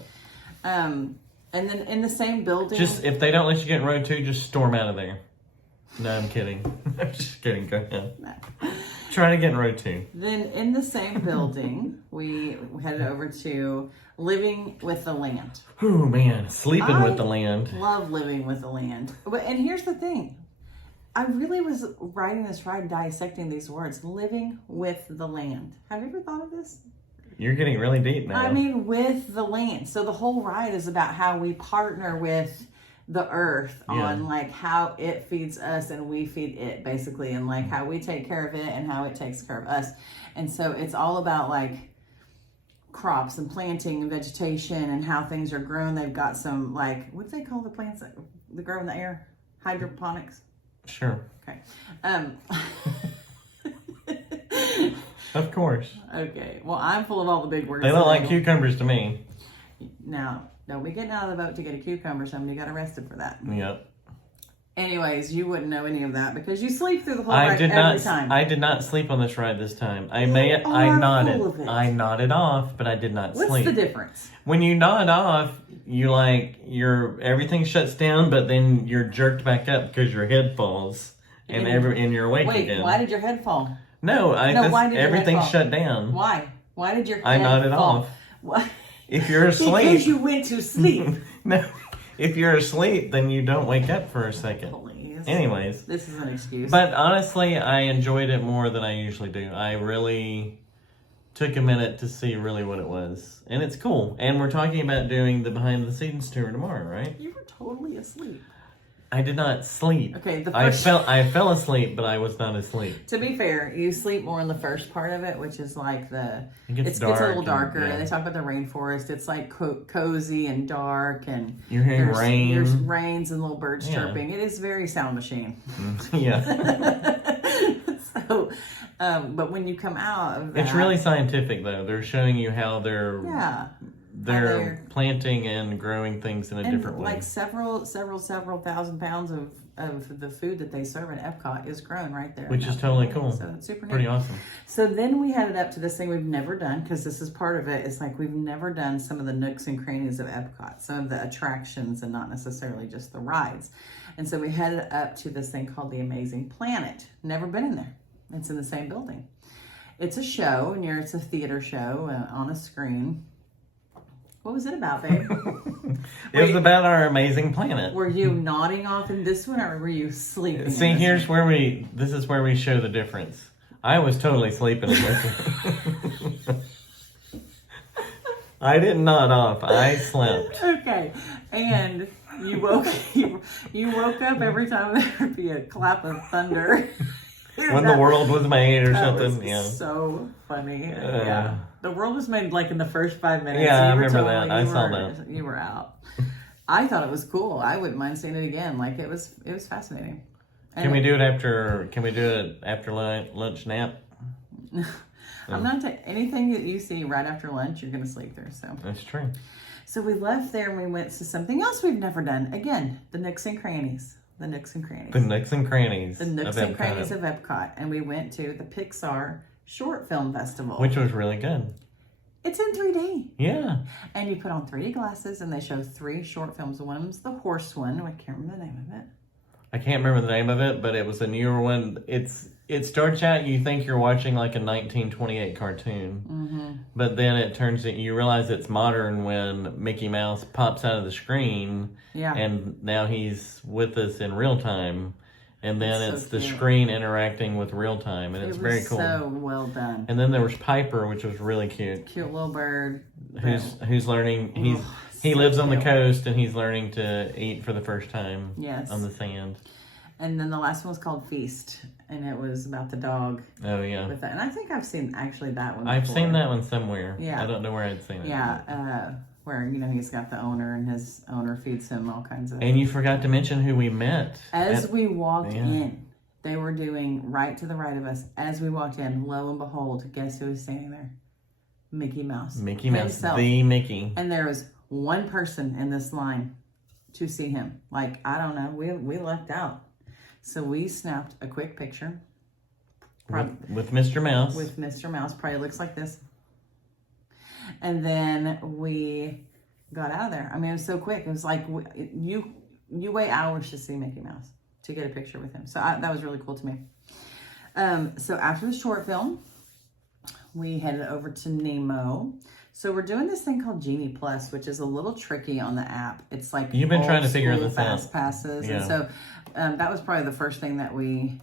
And then in the same building, just if they don't let you get in row 2, just storm out of there. No, I'm kidding. I'm just kidding. Go ahead. No. Try to get in row 2. Then in the same building, we headed over to Living with the Land. Oh man, sleeping with the land. Love living with the land. And here's the thing. I really was writing this ride, dissecting these words. Living with the land. Have you ever thought of this? You're getting really deep now. I mean, with the land. So the whole ride is about how we partner with the earth on like how it feeds us and we feed it, basically, and like how we take care of it and how it takes care of us. And so it's all about like crops and planting and vegetation and how things are grown. They've got some, like, what do they call the plants that grow in the air? Hydroponics. Sure. Okay. Of course. Okay. Well, I'm full of all the big words. They look like cucumbers to me. Now, don't be getting out of the boat to get a cucumber. Somebody got arrested for that. Yep. Anyways, you wouldn't know any of that because you sleep through the whole ride every time. I did not sleep on this ride this time. I nodded off, but I did not sleep. What's the difference? When you nod off, everything shuts down, but then you're jerked back up because your head falls and you're awake again. Wait, why did your head fall? No, why did everything your head fall? shut down. Why? Why did your head I nodded fall? off. Why? If you're asleep. Because you went to sleep. No. If you're asleep, then you don't wake up for a second. Please. Anyways. This is an excuse. But honestly, I enjoyed it more than I usually do. I really took a minute to see really what it was. And it's cool. And we're talking about doing the behind the scenes tour tomorrow, right? You were totally asleep. I did not sleep. Okay, I fell asleep, but I was not asleep. To be fair, you sleep more in the first part of it, which is like it gets a little darker. And they talk about the rainforest. It's like cozy and dark, and you're hearing rain. There's rains and little birds chirping. It is very sound machine. Yeah. So, but when you come out of that, it's really scientific though. They're showing you how they're planting and growing things in a different way. Like several thousand pounds of the food that they serve in Epcot is grown right there. Which is totally cool. So it's super neat. Pretty awesome. So then we headed up to this thing we've never done, because this is part of it. It's like we've never done some of the nooks and crannies of Epcot, some of the attractions and not necessarily just the rides. And so we headed up to this thing called the Amazing Planet. Never been in there. It's in the same building. It's a show, and it's a theater show on a screen. What was it about, babe? It was about our amazing planet. Were you nodding off in this one, or were you sleeping? See, this is where we show the difference. I was totally sleeping in this one. I didn't nod off. I slept. Okay. And you woke up every time there would be a clap of thunder. When the world was made or something. Was so funny. Yeah. The world was made like in the first 5 minutes. Yeah, I remember that. I saw that. You were out. I thought it was cool. I wouldn't mind seeing it again. Like it was fascinating. Can we do it after lunch nap? I'm not anything that you see right after lunch, you're gonna sleep through. So that's true. So we left there and we went to something else we've never done. Again, the nooks and crannies. The nooks and crannies. The nooks and crannies. The nooks and crannies of Epcot. And we went to the Pixar Short Film Festival. Which was really good. It's in 3D. Yeah. And you put on 3D glasses and they show 3 short films. One of them's the horse one. I can't remember the name of it. I can't remember the name of it, but it was a newer one. It starts out, you think you're watching like a 1928 cartoon. But then you realize it's modern when Mickey Mouse pops out of the screen. Yeah. And now he's with us in real time. And then it's the cute. Screen interacting with real time. And it's very cool. So well done. And then there was Piper, which was really cute. Cute little bird. Who's learning, he lives on the coast and he's learning to eat for the first time. Yes. On the sand. And then the last one was called Feast, and it was about the dog. Oh, yeah. With that. And I think I've seen actually that one I've before. seen that one somewhere. Yeah. I don't know where I'd seen it. Yeah, where, he's got the owner, and his owner feeds him all kinds of... And you forgot to mention who we met. As we walked in, they were doing right to the right of us. As we walked in, lo and behold, guess who was standing there? Mickey Mouse. Mickey Mouse, himself. the Mickey. And there was one person in this line to see him. Like, I don't know, we lucked out. So we snapped a quick picture. With Mr. Mouse. With Mr. Mouse. Probably looks like this. And then we got out of there. I mean, it was so quick. It was like, you wait hours to see Mickey Mouse. to get a picture with him. So that was really cool to me. So after the short film, we headed over to Nemo. So we're doing this thing called Genie Plus, which is a little tricky on the app. It's like you've been trying to figure this fast out. passes, Yeah. and so that was probably the first thing that we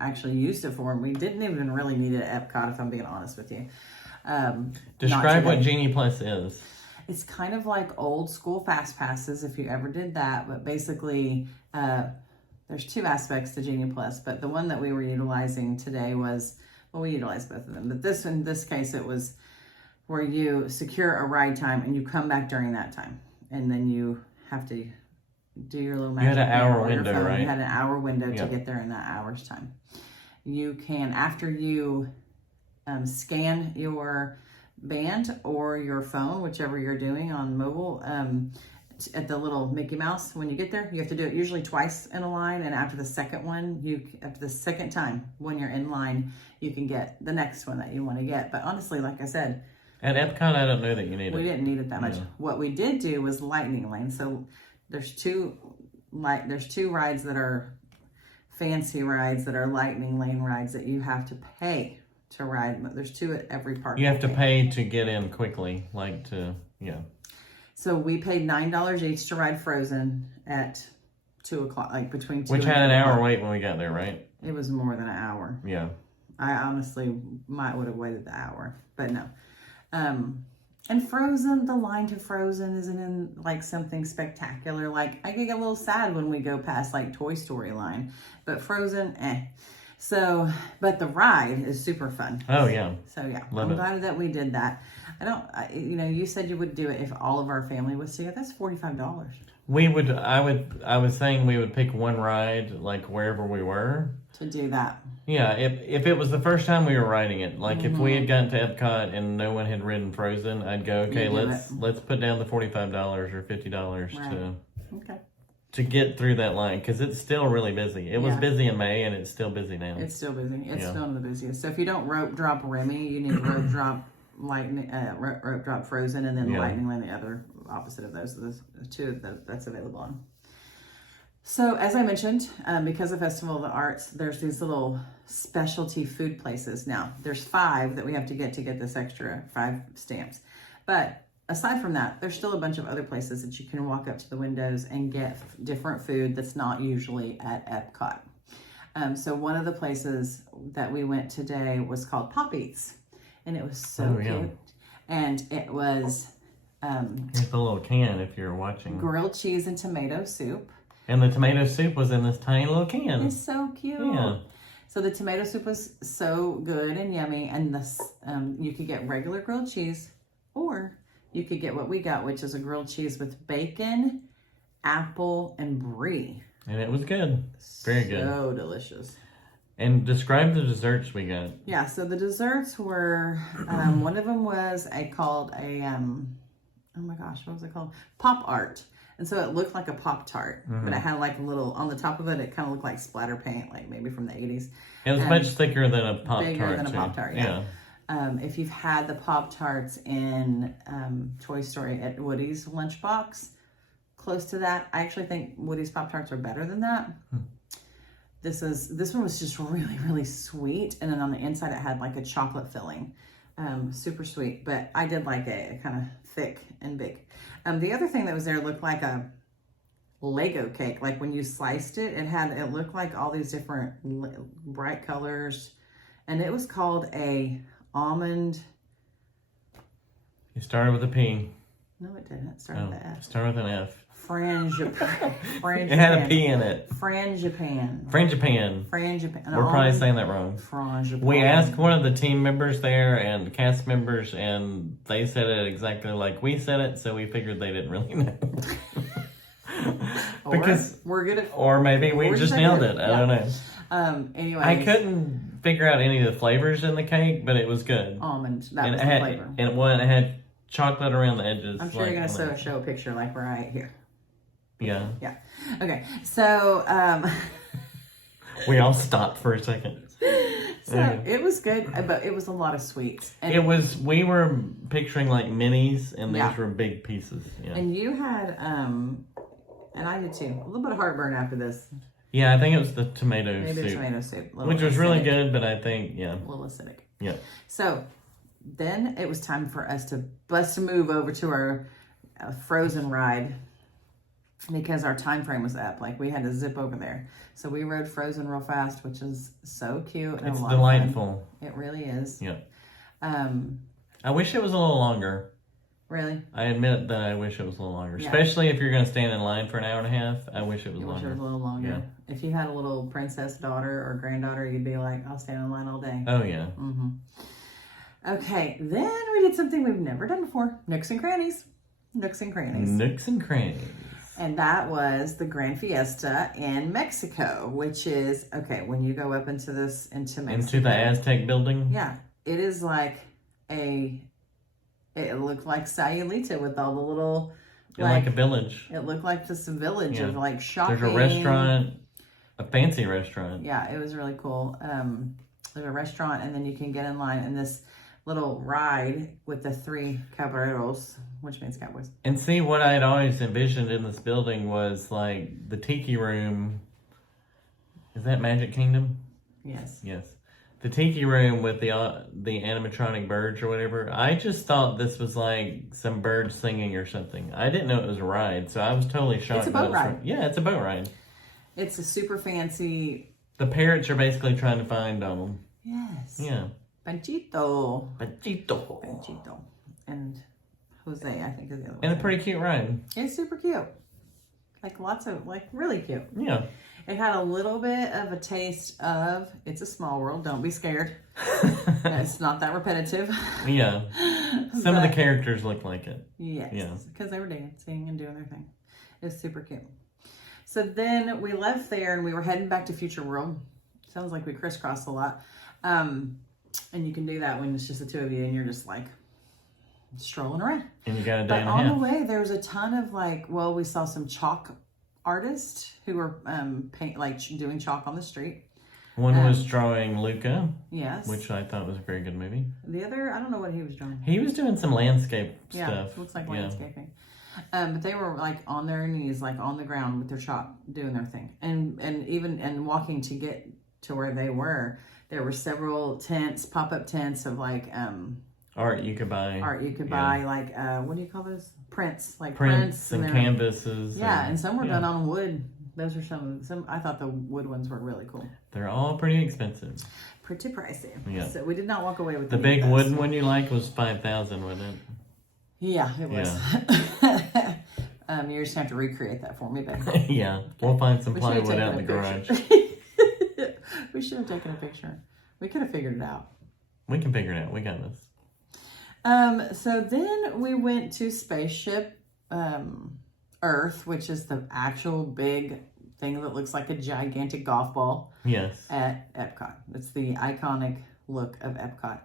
actually used it for, and we didn't even really need it at Epcot, if I'm being honest with you. Describe what Genie Plus is. It's kind of like old school fast passes, if you ever did that, but basically there's two aspects to Genie Plus, but the one that we were utilizing today was, well, we utilized both of them, but in this case, it was where you secure a ride time and you come back during that time, and then you have to do your little magic. You had an hour window, right? You had an hour window to get there in that hour's time. You can, after you scan your band or your phone, whichever you're doing on mobile, at the little Mickey Mouse, when you get there, you have to do it usually twice in a line, and after the second time when you're in line, you can get the next one that you want to get. But honestly, like I said, at Epcot, I don't know that you need it. We didn't need it that much. Yeah. What we did do was lightning lane. So there's two rides that are fancy rides that are lightning lane rides that you have to pay to ride. But there's two at every park. You have to pay to get in quickly, So we paid $9 each to ride Frozen at 2 o'clock, like between 2 Which and had an 2 hour o'clock. wait when we got there, right? It was more than an hour. Yeah. I honestly would have waited the hour, but no. And Frozen, the line to Frozen isn't in like something spectacular. Like I get a little sad when we go past like Toy Story line, but Frozen, So, but the ride is super fun. Oh yeah. So yeah, Love I'm it. glad that we did that. You said you would do it if all of our family was together. That's $45. I was saying we would pick one ride, like wherever we were. To do that. Yeah, if it was the first time we were riding it, like if we had gotten to Epcot and no one had ridden Frozen, I'd go, okay, let's put down the $45 or $50 to get through that line, because it's still really busy. It was busy in May and it's still busy now. It's still busy. It's still one of the busiest. So if you don't rope drop Remy, you need to rope drop rope drop Frozen, and then Lightning Lane, the other opposite of those. So there's two that's available on. So as I mentioned, because of Festival of the Arts, there's these little specialty food places. Now there's 5 that we have to get this extra 5 stamps, but aside from that, there's still a bunch of other places that you can walk up to the windows and get different food that's not usually at Epcot. So one of the places that we went today was called Pop Eats, and it was so cute. And it was here's the little can if you're watching. Grilled cheese and tomato soup. And the tomato soup was in this tiny little can. It's so cute. Yeah. So the tomato soup was so good and yummy, and you could get regular grilled cheese, or you could get what we got, which is a grilled cheese with bacon, apple, and brie. And it was good. Very good. So delicious. And describe the desserts we got. Yeah, so the desserts were, one of them was called a, oh my gosh, what was it called? Pop Art. And so it looked like a Pop-Tart, but it had like a little, on the top of it, it kind of looked like splatter paint, like maybe from the 80s. It was much thicker than a Pop-Tart. Bigger than a Pop-Tart, yeah. If you've had the Pop-Tarts in Toy Story at Woody's Lunchbox, close to that. I actually think Woody's Pop-Tarts are better than that. This one was just really, really sweet. And then on the inside, it had like a chocolate filling. Super sweet, but I did like it kind of thick and big. The other thing that was there looked like a Lego cake. Like when you sliced it, it looked like all these different bright colors. And it was called a almond. You started with a P. No, it didn't. It started with an F. Started with an F. Frangipane. It had a P in it. Frangipane. We're probably saying that wrong. Frangipane. We asked one of the team members there and cast members, and they said it exactly like we said it, so we figured they didn't really know. Because we're good at, or maybe we just nailed it. I don't know. Anyway, I couldn't figure out any of the flavors in the cake, but it was good. Almond. That was the flavor. And it had chocolate around the edges. I'm sure you're gonna show a picture like right here. Yeah. Yeah. Okay. So we all stopped for a second. So it was good, but it was a lot of sweets. And we were picturing like minis, and these were big pieces. Yeah. And you had and I did too. A little bit of heartburn after this. Yeah, I think it was the tomato Maybe the soup. tomato soup. Which was really good, but I think, yeah. A little acidic. Yeah. So then it was time for us to bust a move over to our Frozen ride because our time frame was up. Like we had to zip over there. So we rode Frozen real fast, which is so cute. And It's a lot of delightful. fun. It really is. Yeah. I wish it was a little longer. Really? I admit that I wish it was a little longer. Yeah. Especially if you're going to stand in line for an hour and a half. I wish it was You wish longer. it was a little longer. Yeah. If you had a little princess daughter or granddaughter, you'd be like, I'll stand in line all day. Oh, yeah. Mm-hmm. Okay, then we did something we've never done before. Nooks and Crannies. Nooks and Crannies. Nooks and Crannies. And that was the Grand Fiesta in Mexico, which is, okay, when you go up into Mexico. Into the Aztec building? Yeah, it is like it looked like Sayulita with all the little, like a village. It looked like this village of like shopping. There's a restaurant, a fancy restaurant. Yeah, it was really cool. There's a restaurant, and then you can get in line in this little ride with the 3 caballeros, which means cowboys. And see, what I had always envisioned in this building was like the tiki room. Is that Magic Kingdom? Yes. Yes. The tiki room with the animatronic birds or whatever. I just thought this was like some birds singing or something. I didn't know it was a ride, so I was totally shocked. It's a boat ride. Yeah, it's a boat ride. It's a super fancy. The parrots are basically trying to find Donald. Yes. Yeah. Panchito. Panchito. And Jose, I think is the other one. And a pretty cute ride. It's super cute. Like really cute. Yeah. It had a little bit of a taste of It's a Small World. Don't be scared. It's not that repetitive. Yeah. Some of the characters look like it. Yes. Yeah. Because they were dancing and doing their thing. It's super cute. So then we left there and we were heading back to Future World. Sounds like we crisscrossed a lot. And you can do that when it's just the 2 of you and you're just like strolling around. And you got a day But and a on half. the way, there was a ton of we saw some chalk artists who were doing chalk on the street. One was drawing Luca. Yes. Which I thought was a very good movie. The other, I don't know what he was drawing. He was doing some landscape Yeah, stuff. looks like landscaping. But they were like on their knees, like on the ground with their chalk, doing their thing, and walking to get to where they were. There were several tents, pop-up tents of like art you could buy. buy, like what do you call those? Prints, like prints and they're- canvases. Yeah, and some were done on wood. Those are some. I thought the wood ones were really cool. They're all pretty expensive. Pretty pricey. Yeah. So we did not walk away with The any big of those. wooden one you like was $5,000, wasn't it? Yeah, it was. You're just gonna have to recreate that for me, babe. Yeah, we'll find some We should have plywood out in the taken a garage. picture. We should have taken a picture. We could have figured it out. We can figure it out. We got this. So then we went to Spaceship Earth, which is the actual big thing that looks like a gigantic golf ball Yes. at Epcot. It's the iconic look of Epcot.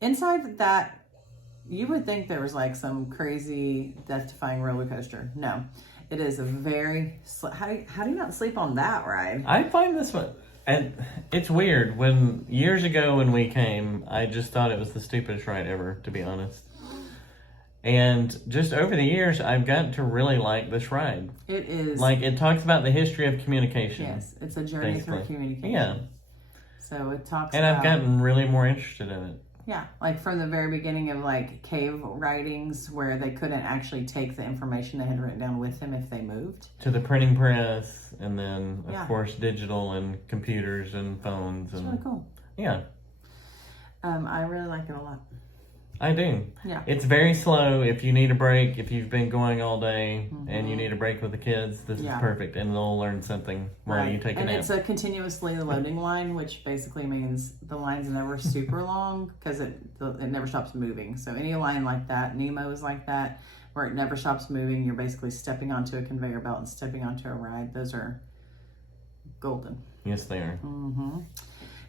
Inside that, you would think there was like some crazy death-defying roller coaster. No, it is a very. How do you not sleep on that ride? I find this one, and it's weird. Years ago when we came, I just thought it was the stupidest ride ever, to be honest. And just over the years, I've gotten to really like this ride. It is. Like, it talks about the history of communication. Yes, it's a journey through basically. communication. Yeah. So it talks And about... I've gotten really more interested in it. Yeah, like from the very beginning of like cave writings where they couldn't actually take the information they had written down with them if they moved. To the printing press, and then, of Yeah. course, digital and computers and phones. It's And really cool. yeah, I really like it a lot. I do. Yeah. It's very slow. If you need a break, if you've been going all day Mm-hmm. and you need a break with the kids, this is perfect. And they'll learn something while you take a and nap. it's a continuously loading line, which basically means the line's never super long because it never stops moving. So any line like that, Nemo is like that, where it never stops moving. You're basically stepping onto a conveyor belt and stepping onto a ride. Those are golden. Yes, they are. Mm-hmm.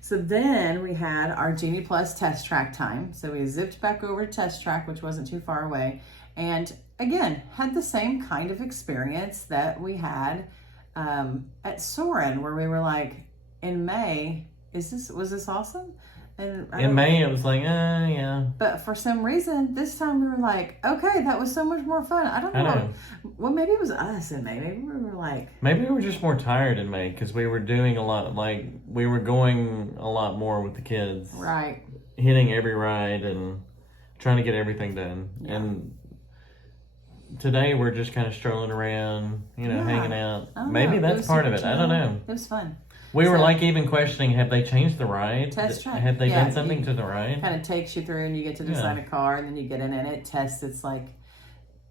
So then we had our Genie Plus test track time. So we zipped back over to test track, which wasn't too far away. And again, had the same kind of experience that we had at Soarin', where we were like, in May, was this awesome? And In May, it was like, yeah. But for some reason, this time we were like, okay, that was so much more fun. I don't know. I know. Well, maybe it was us in May. Maybe we were like... Maybe we were just more tired in May because we were doing a lot, like, we were going a lot more with the kids. Right. Hitting every ride and trying to get everything done. Yeah. And today we're just kind of strolling around, hanging out. Maybe that's part of it. I don't know. It was fun. We were like even questioning, have they changed the ride? Test drive. Have they done something to the ride? Kind of takes you through and you get to design a car and then you get in and it tests. It's like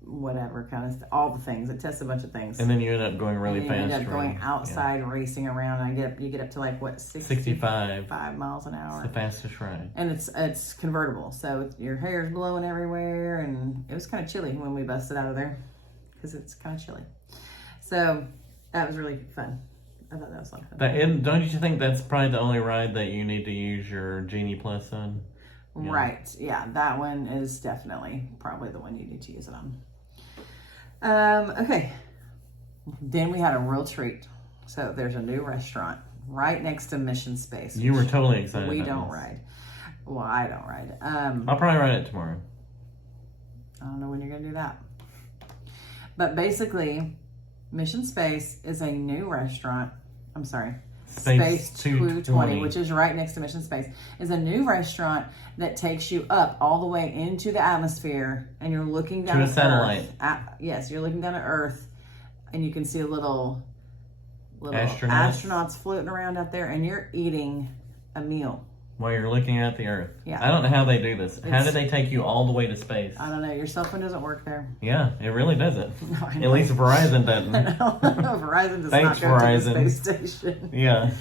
whatever kind of all the things. It tests a bunch of things. And then you end up going really fast. You end up going outside racing around. And you get up to like what 65 miles an hour. It's the fastest ride. And it's convertible, so your hair's blowing everywhere. And it was kind of chilly when we busted out of there because it's kind of chilly. So that was really fun. I thought that was a lot of fun. Don't you think that's probably the only ride that you need to use your Genie Plus on? Yeah. Right. Yeah, that one is definitely probably the one you need to use it on. Okay. Then we had a real treat. So there's a new restaurant right next to Mission Space. You were totally excited. We don't ride. Well, I don't ride. I'll probably ride it tomorrow. I don't know when you're going to do that. But basically, Mission Space is a new restaurant. I'm sorry. Space 220, which is right next to Mission Space, is a new restaurant that takes you up all the way into the atmosphere, and you're looking down to a satellite. Yes, you're looking down at Earth, and you can see little astronauts floating around out there, and you're eating a meal while you're looking at the Earth. Yeah, I don't know how they do this. How do they take you all the way to space? I don't know. Your cell phone doesn't work there. Yeah, it really doesn't. No, at least Verizon doesn't. Verizon does Thanks, not go Verizon. to the space station. Yeah,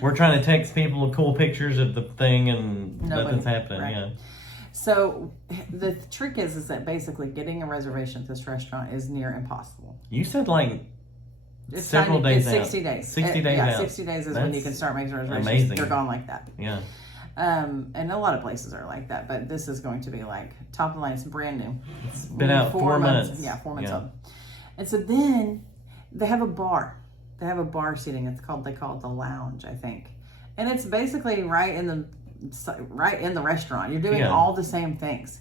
we're trying to text people cool pictures of the thing, and nothing's happening. Right. Yeah. So the trick is that basically getting a reservation at this restaurant is near impossible. You said like it's several days it's out. 60 days. 60 days out. 60 days is when you can start making reservations. Amazing. They're gone like that. Yeah. And a lot of places are like that, but this is going to be like top of the line. It's brand new. It's been out 4 months. Yeah, 4 months old. And so then they have a bar. They have a bar seating. They call it the lounge, I think. And it's basically right in the restaurant. You're doing all the same things.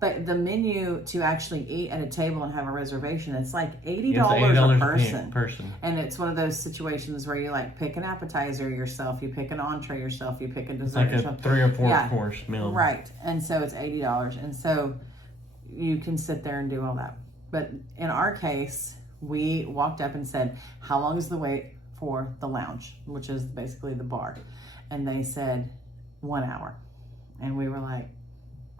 But the menu to actually eat at a table and have a reservation, it's like $80 a person. And it's one of those situations where you like pick an appetizer yourself, you pick an entree yourself, you pick a dessert yourself. It's like a 3 or 4 course meal. Right. And so it's $80. And so you can sit there and do all that. But in our case, we walked up and said, how long is the wait for the lounge, which is basically the bar? And they said 1 hour. And we were like,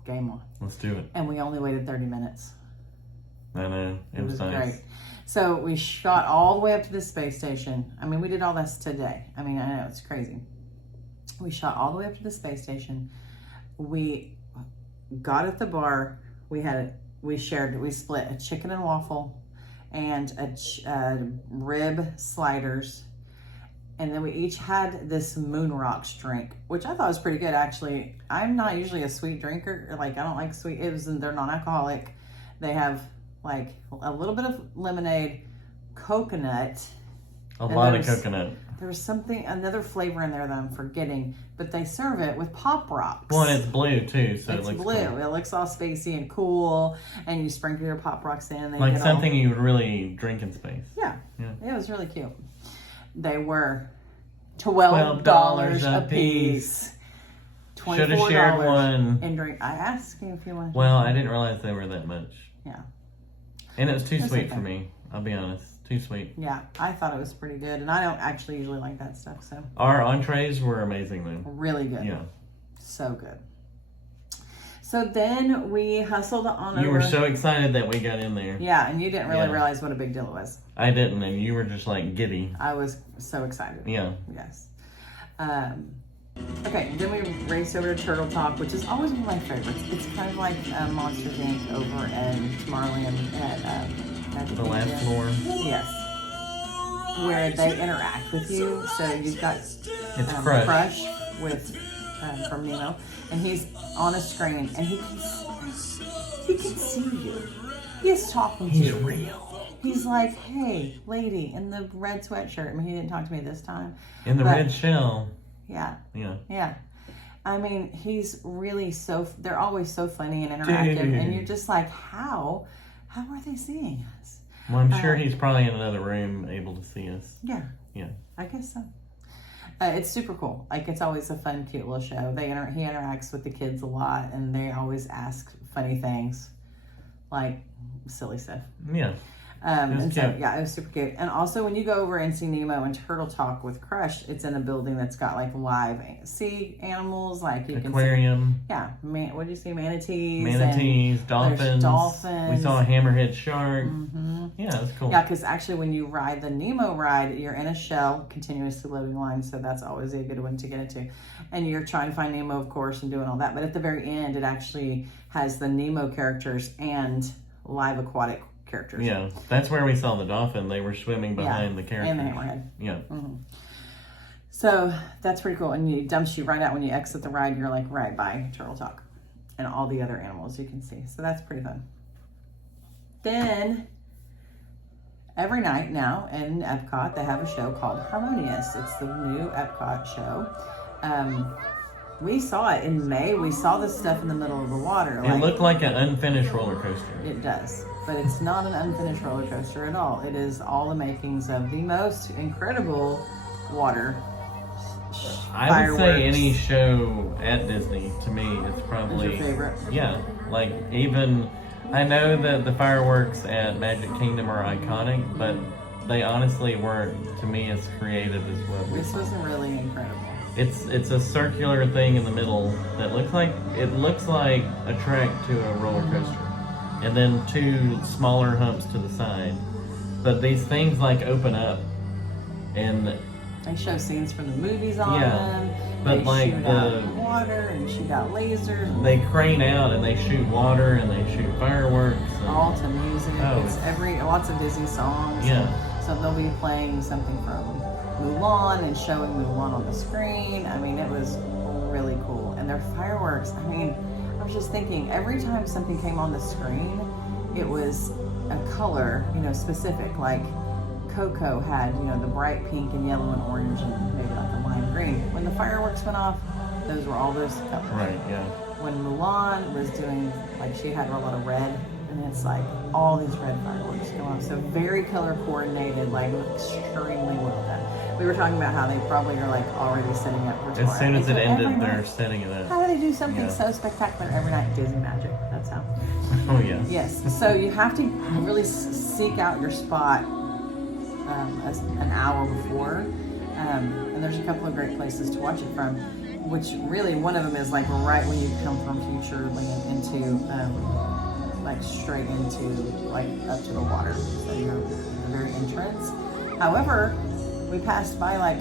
game on. Let's do it. And we only waited 30 minutes. I know. It was nice. Great. So we shot all the way up to the space station. I mean, we did all this today. I mean, I know it's crazy. We shot all the way up to the space station. We got at the bar. We split a chicken and waffle and a rib sliders. And then we each had this Moon Rocks drink, which I thought was pretty good, actually. I'm not usually a sweet drinker. Like, I don't like sweet. They're non-alcoholic. They have, like, a little bit of lemonade, coconut. A lot of coconut. There was another flavor in there that I'm forgetting, but they serve it with Pop Rocks. Well, and it's blue, too, so it looks blue. Cool. It looks all spacey and cool, and you sprinkle your Pop Rocks in. Like something you would really drink in space. Yeah. It was really cute. They were $12 a piece. Should have shared one. And drink. I asked you if you wanted. Well, I didn't realize they were that much. Yeah. And it was too sweet for me. I'll be honest. Too sweet. Yeah, I thought it was pretty good, and I don't actually usually like that stuff. So our entrees were amazing, though. Really good. Yeah. So good. So then we hustled on over. You were so excited that we got in there. Yeah, and you didn't really realize what a big deal it was. I didn't, and you were just like giddy. I was so excited. Yeah. Yes. Okay, then we raced over to Turtle Talk, which is always one of my favorites. It's kind of like Monsters Inc. over in Tomorrowland at the last floor. Yes. Where they interact with you. So you've got Crush with from Nemo, and he's on a screen, and he can see you. He's talking to you. He's real. He's like, hey, lady, in the red sweatshirt. I mean, he didn't talk to me this time. In the red shell. Yeah. Yeah. Yeah. I mean, he's really they're always so funny and interactive. And you're just like, how are they seeing us? Well, I'm sure he's probably in another room able to see us. Yeah. Yeah. I guess so. It's super cool. Like, it's always a fun, cute little show. He interacts with the kids a lot, and they always ask funny things, like silly stuff. Yeah. And so, yeah, it was super cute. And also, when you go over and see Nemo and Turtle Talk with Crush, it's in a building that's got like live sea animals, like you aquarium. Can see, what did you see? Manatees, dolphins. We saw a hammerhead shark. Mm-hmm. Yeah, that's cool. Yeah, because actually, when you ride the Nemo ride, you're in a shell, continuously loading line, so that's always a good one to get into. And you're trying to find Nemo, of course, and doing all that. But at the very end, it actually has the Nemo characters and live aquatic characters. Yeah, that's where we saw the dolphin. They were swimming behind the characters. And the hammerhead. Yeah. Mm-hmm. So that's pretty cool. And it dumps you right out when you exit the ride. You're like right by Turtle Talk and all the other animals you can see. So that's pretty fun. Then every night now in Epcot, they have a show called Harmonious. It's the new Epcot show. We saw it in May. We saw this stuff in the middle of the water. It looked like an unfinished roller coaster. It does. But it's not an unfinished roller coaster at all. It is all the makings of the most incredible water I would say any show at Disney, to me, it's probably... Is your favorite? Yeah. Like, even... I know that the fireworks at Magic Kingdom are iconic, but they honestly weren't, to me, as creative as what we This was really incredible. It's a circular thing in the middle that looks like a track to a roller coaster, and then two smaller humps to the side. But these things like open up, and they show scenes from the movies on them. But they like shoot out water and shoot out lasers. They crane out and they shoot water and they shoot fireworks. All to music. Oh, it's lots of Disney songs. Yeah. So they'll be playing something from Mulan and showing Mulan on the screen. I mean, it was really cool. And their fireworks, I mean, I was just thinking, every time something came on the screen, it was a color, specific. Like Coco had, the bright pink and yellow and orange and maybe like the lime green. When the fireworks went off, those were all those colors. Right, yeah. When Mulan was doing, like, she had a lot of red, and it's like all these red fireworks go off. So very color coordinated, like extremely well done. We were talking about how they probably are like already setting up for tomorrow. As soon as it ended, they're setting it up. How do they do something so spectacular every night? Disney magic. That's how. Oh yeah. Yes. So you have to really seek out your spot an hour before, and there's a couple of great places to watch it from. Which really, one of them is like right when you come from Futureland into, like straight into like up to the water. So you're at the very entrance. However, we passed by like,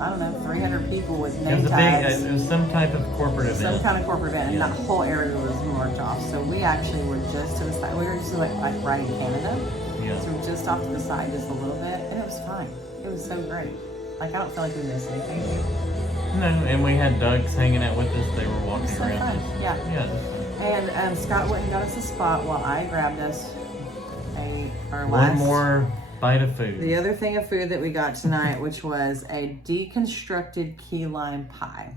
I don't know, 300 people with name tags. It was some type of corporate event. Some kind of corporate event, and that whole area was marked off. So we actually were just to the side. We were just like right in Canada. Yeah. So we were just off to the side just a little bit, and it was fine. It was so great. Like, I don't feel like we missed anything. No, and we had ducks hanging out with us. They were walking So around fun. us. Yeah. And Scott went and got us a spot while I grabbed us our One last... more bite of food. The other thing of food that we got tonight, which was a deconstructed key lime pie.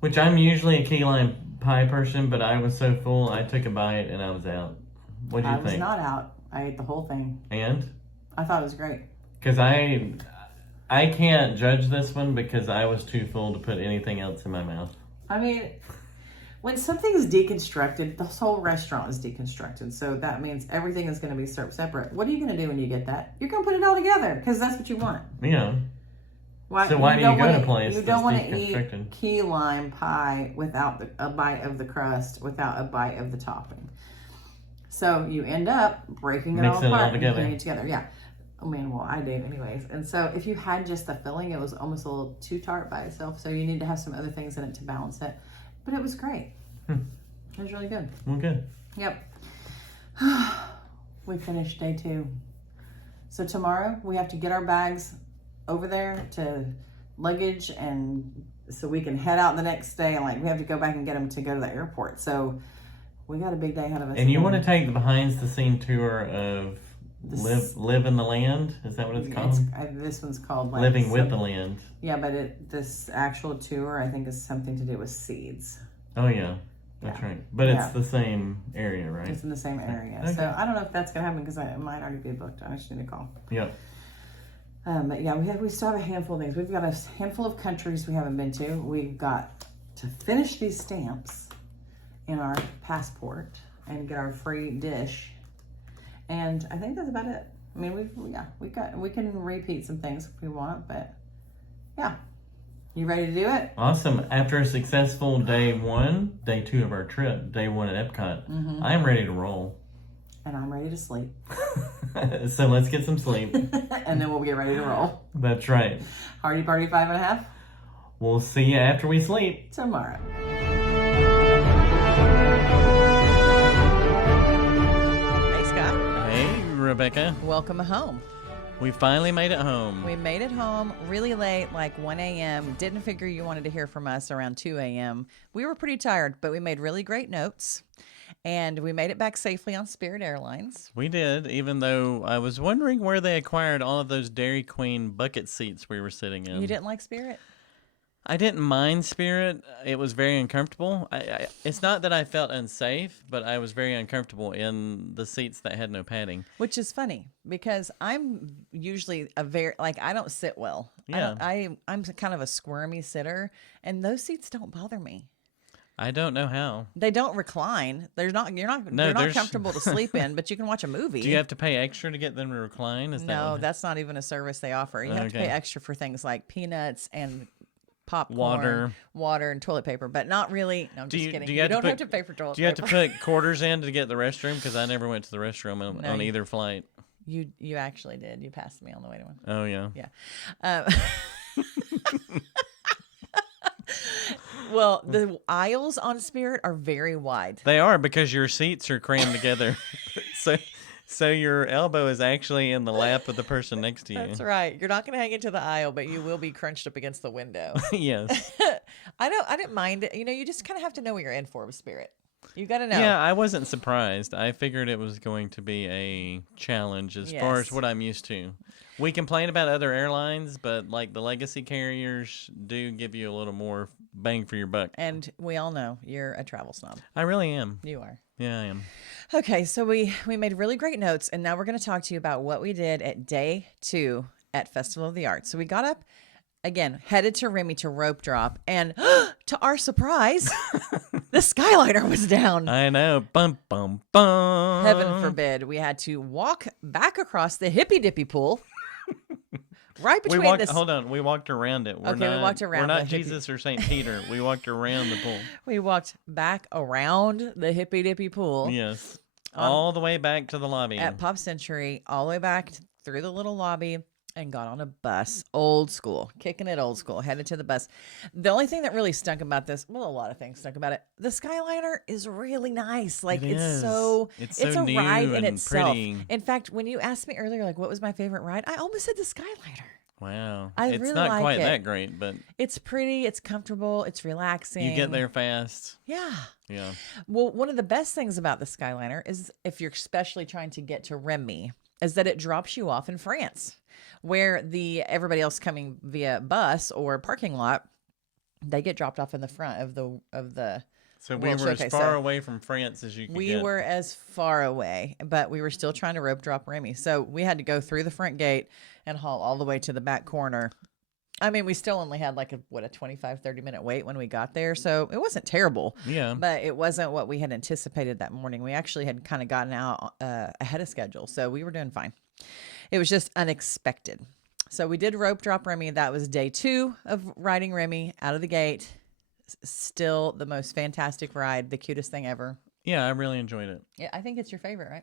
Which I'm usually a key lime pie person, but I was so full, I took a bite and I was out. What'd you think? I was not out. I ate the whole thing. And? I thought it was great. Because I can't judge this one because I was too full to put anything else in my mouth. I mean, when something's deconstructed, the whole restaurant is deconstructed. So that means everything is going to be served separate. What are you going to do when you get that? You're going to put it all together because that's what you want. Yeah. Why do you go to a place You don't want to eat key lime pie without a bite of the crust, without a bite of the topping. So you end up breaking it all apart and putting it together. Yeah. Oh man, well, I do anyways. And so if you had just the filling, it was almost a little too tart by itself. So you need to have some other things in it to balance it. But it was great. It was really good. Well, good. Yep. We finished day 2. So tomorrow we have to get our bags over there to luggage, and so we can head out the next day, and like we have to go back and get them to go to the airport. So we got a big day ahead of us. And you want to take the behind the scene tour of Live in the land? Is that what it's called? This one's called Living with the Land. Yeah, but this actual tour I think is something to do with seeds. Oh yeah, that's right. But it's the same area, right? It's in the same area. Okay. So I don't know if that's gonna happen because it might already be booked. I just need to call. Yep. But yeah, we still have a handful of things. We've got a handful of countries we haven't been to. We've got to finish these stamps in our passport and get our free dish. And I think that's about it. I mean, we can repeat some things if we want, but yeah. You ready to do it? Awesome. After a successful day 2 of our trip, day 1 at Epcot, I am ready to roll. And I'm ready to sleep. So let's get some sleep. And then we'll get ready to roll. That's right. Hardy Party 5.5. We'll see you after we sleep. Tomorrow. Hey, Scott. Hey, Rebecca. Welcome home. We finally made it home. We made it home really late, like 1 a.m. Didn't figure you wanted to hear from us around 2 a.m. We were pretty tired, but we made really great notes. And we made it back safely on Spirit Airlines. We did, even though I was wondering where they acquired all of those Dairy Queen bucket seats we were sitting in. You didn't like Spirit? I didn't mind Spirit. It was very uncomfortable. It's not that I felt unsafe, but I was very uncomfortable in the seats that had no padding. Which is funny because I'm usually I don't sit well. Yeah. I'm kind of a squirmy sitter, and those seats don't bother me. I don't know how. They don't recline. They're not comfortable to sleep in, but you can watch a movie. Do you have to pay extra to get them to recline? That's not even a service they offer. You have to pay extra for things like peanuts and popcorn, water, and toilet paper, but not really. No, I'm just kidding. You don't have to pay for toilet paper. Do you have to put quarters in to get the restroom? Because I never went to the restroom on either flight. You actually did. You passed me on the way to one. Oh, yeah. Yeah. Well, the aisles on Spirit are very wide. They are because your seats are crammed together. So your elbow is actually in the lap of the person next to you. That's right. You're not going to hang into the aisle, but you will be crunched up against the window. Yes. I didn't mind it. You just kind of have to know what you're in for with Spirit. You got to know. Yeah, I wasn't surprised. I figured it was going to be a challenge as far as what I'm used to. We complain about other airlines, but like the legacy carriers do give you a little more bang for your buck. And we all know you're a travel snob. I really am. You are. Yeah, I am. Okay, so we made really great notes, and now we're going to talk to you about what we did at day 2 at Festival of the Arts. So we got up, again, headed to Remy to rope drop, and to our surprise, the Skyliner was down. I know. Bum, bum, bum. Heaven forbid. We had to walk back across the hippy dippy pool. Right between Hold on. We walked around it. We walked around. We're not Jesus or St. Peter. We walked around the pool. We walked back around the hippy dippy pool. Yes. All the way back to the lobby. At Pop Century, all the way back through the little lobby and got on a bus. Old school. Kicking it old school. Headed to the bus. The only thing that really stunk about this, well, a lot of things stunk about it. The Skyliner is really nice. Like, it's a new ride in and itself. pretty. In fact, when you asked me earlier, like, what was my favorite ride? I almost said the Skyliner. Wow. It's really not quite that great, but it's pretty, it's comfortable, it's relaxing. You get there fast. Yeah. Yeah. Well, one of the best things about the Skyliner is if you're especially trying to get to Remy, is that it drops you off in France, where everybody else coming via bus or parking lot, they get dropped off in the front of the So we were as far away from France as you could get. We were as far away, but we were still trying to rope drop Remy. So we had to go through the front gate and haul all the way to the back corner. I mean, we still only had like a 25-30 minute wait when we got there. So it wasn't terrible. Yeah. But it wasn't what we had anticipated that morning. We actually had kind of gotten out ahead of schedule. So we were doing fine. It was just unexpected. So we did rope drop Remy. That was day 2 of riding Remy out of the gate. Still the most fantastic ride, the cutest thing ever. Yeah, I really enjoyed it. Yeah, I think it's your favorite, right?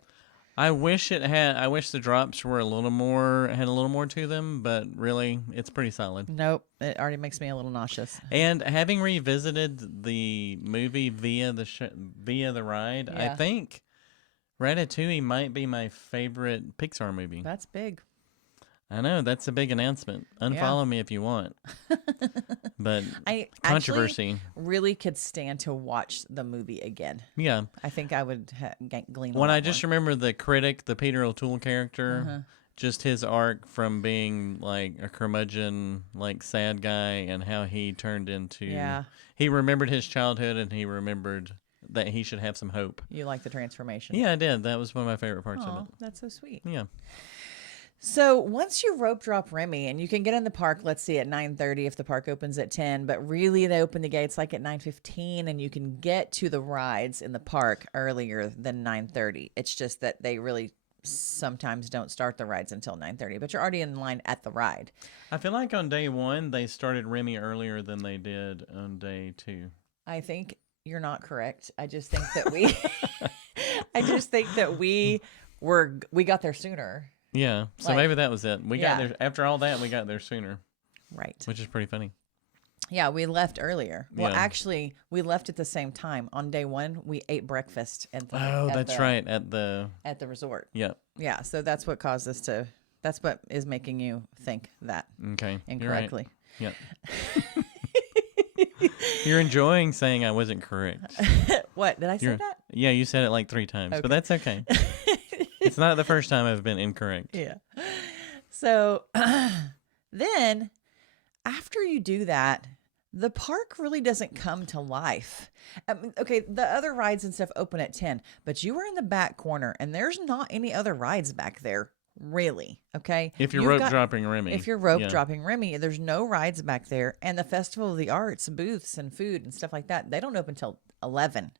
I wish the drops were had a little more to them, but really it's pretty solid. Nope, it already makes me a little nauseous. And having revisited the movie via the ride, I think Ratatouille might be my favorite Pixar movie. That's big. I know, that's a big announcement. Unfollow me if you want. But I controversy. actually really could stand to watch the movie again. Yeah. I think I would glean a When lot I just remember the critic, the Peter O'Toole character, just his arc from being like a curmudgeon, like sad guy, and how he turned into... He remembered his childhood, and he remembered that he should have some hope. You like the transformation? Yeah, I did. That was one of my favorite parts of it. That's so sweet. Yeah. So once you rope drop Remy, and you can get in the park, let's see, at 9:30 if the park opens at 10, but really they open the gates like at 9:15, and you can get to the rides in the park earlier than 9:30. It's just that they really sometimes don't start the rides until 9:30, but you're already in line at the ride. I feel like on day 1, they started Remy earlier than they did on day 2. I think you're not correct. I just think that we got there sooner. Yeah, so maybe that was it. We got there after all that. We got there sooner, right? Which is pretty funny. Yeah, we left earlier. Well, actually, we left at the same time. On day 1, we ate breakfast at the resort. Yeah, yeah. So that's what caused us to. That's what is making you think that. Okay, incorrectly. Right. Yep. You're enjoying saying I wasn't correct. What did I say that? Yeah, you said it like 3 times, but that's okay. It's not the first time I've been incorrect. Yeah. So then after you do that, the park really doesn't come to life. Okay, the other rides and stuff open at 10, but you were in the back corner and there's not any other rides back there. Really, okay? If you're rope dropping Remy. If you're rope dropping Remy, there's no rides back there. And the Festival of the Arts, booths and food and stuff like that, they don't open till 11.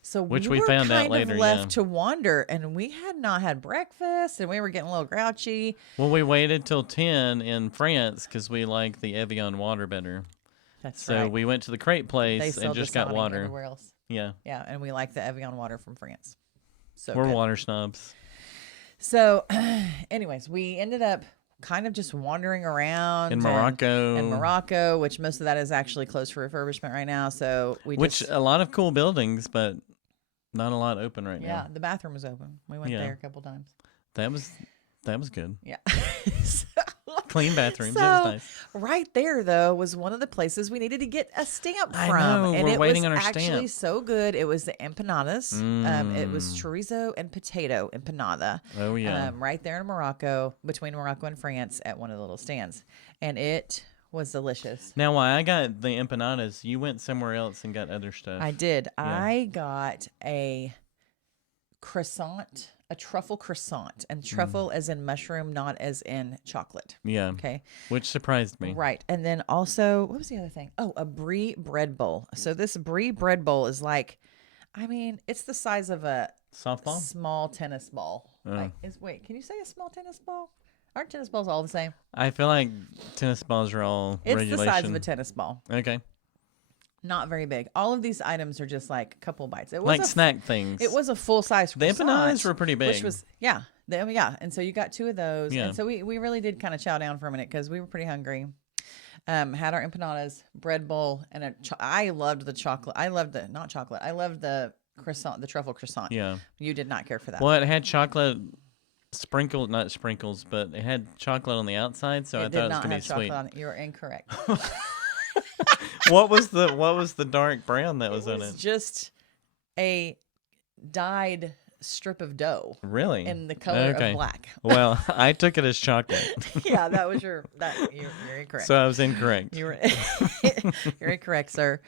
So we were found out kind later, of left to wander, and we had not had breakfast, and we were getting a little grouchy. Well, we waited till 10 in France because we like the Evian water better. That's right. So we went to the crate place and just got water. Everywhere else. Yeah. Yeah, and we like the Evian water from France. So we're water snobs. So, anyways, we ended up kind of just wandering around in Morocco, which most of that is actually closed for refurbishment right now. So a lot of cool buildings, but not a lot open right now. Yeah, the bathroom was open. We went there a couple times. That was good. Yeah. Clean bathrooms. It was nice. Right there, though, was one of the places we needed to get a stamp from. I know. And we're waiting on our stamp. It was actually so good. It was the empanadas. It was Mm. chorizo and potato empanada. Oh, yeah. Right there in Morocco, between Morocco and France, at one of the little stands. And it was delicious. Now, while I got the empanadas, you went somewhere else and got other stuff. I did. Yeah. I got a croissant. A truffle croissant, and truffle as in mushroom, not as in chocolate. Yeah. Okay. Which surprised me. Right. And then also, what was the other thing? Oh, a Brie bread bowl. So this Brie bread bowl is like, I mean, it's the size of a softball, small tennis ball. Oh. Wait, can you say a small tennis ball? Aren't tennis balls all the same? I feel like tennis balls are all regulation. The size of a tennis ball. Okay. Not very big. All of these items are just like a couple bites. It was like snack things. It was a full size. The empanadas were pretty big. Which was and so you got 2 of those. Yeah. And so we really did kind of chow down for a minute because we were pretty hungry. Had our empanadas, bread bowl, and I loved the chocolate. I loved the croissant, the truffle croissant. Yeah. You did not care for that. Well, it had chocolate sprinkled, not sprinkles, but it had chocolate on the outside, so I thought it was gonna be sweet. On it. You were incorrect. What was the dark brown that was on it? It was just a dyed strip of dough. Really? In the color of black. Well, I took it as chocolate. Yeah, that was you're incorrect. So I was incorrect. You're incorrect, sir.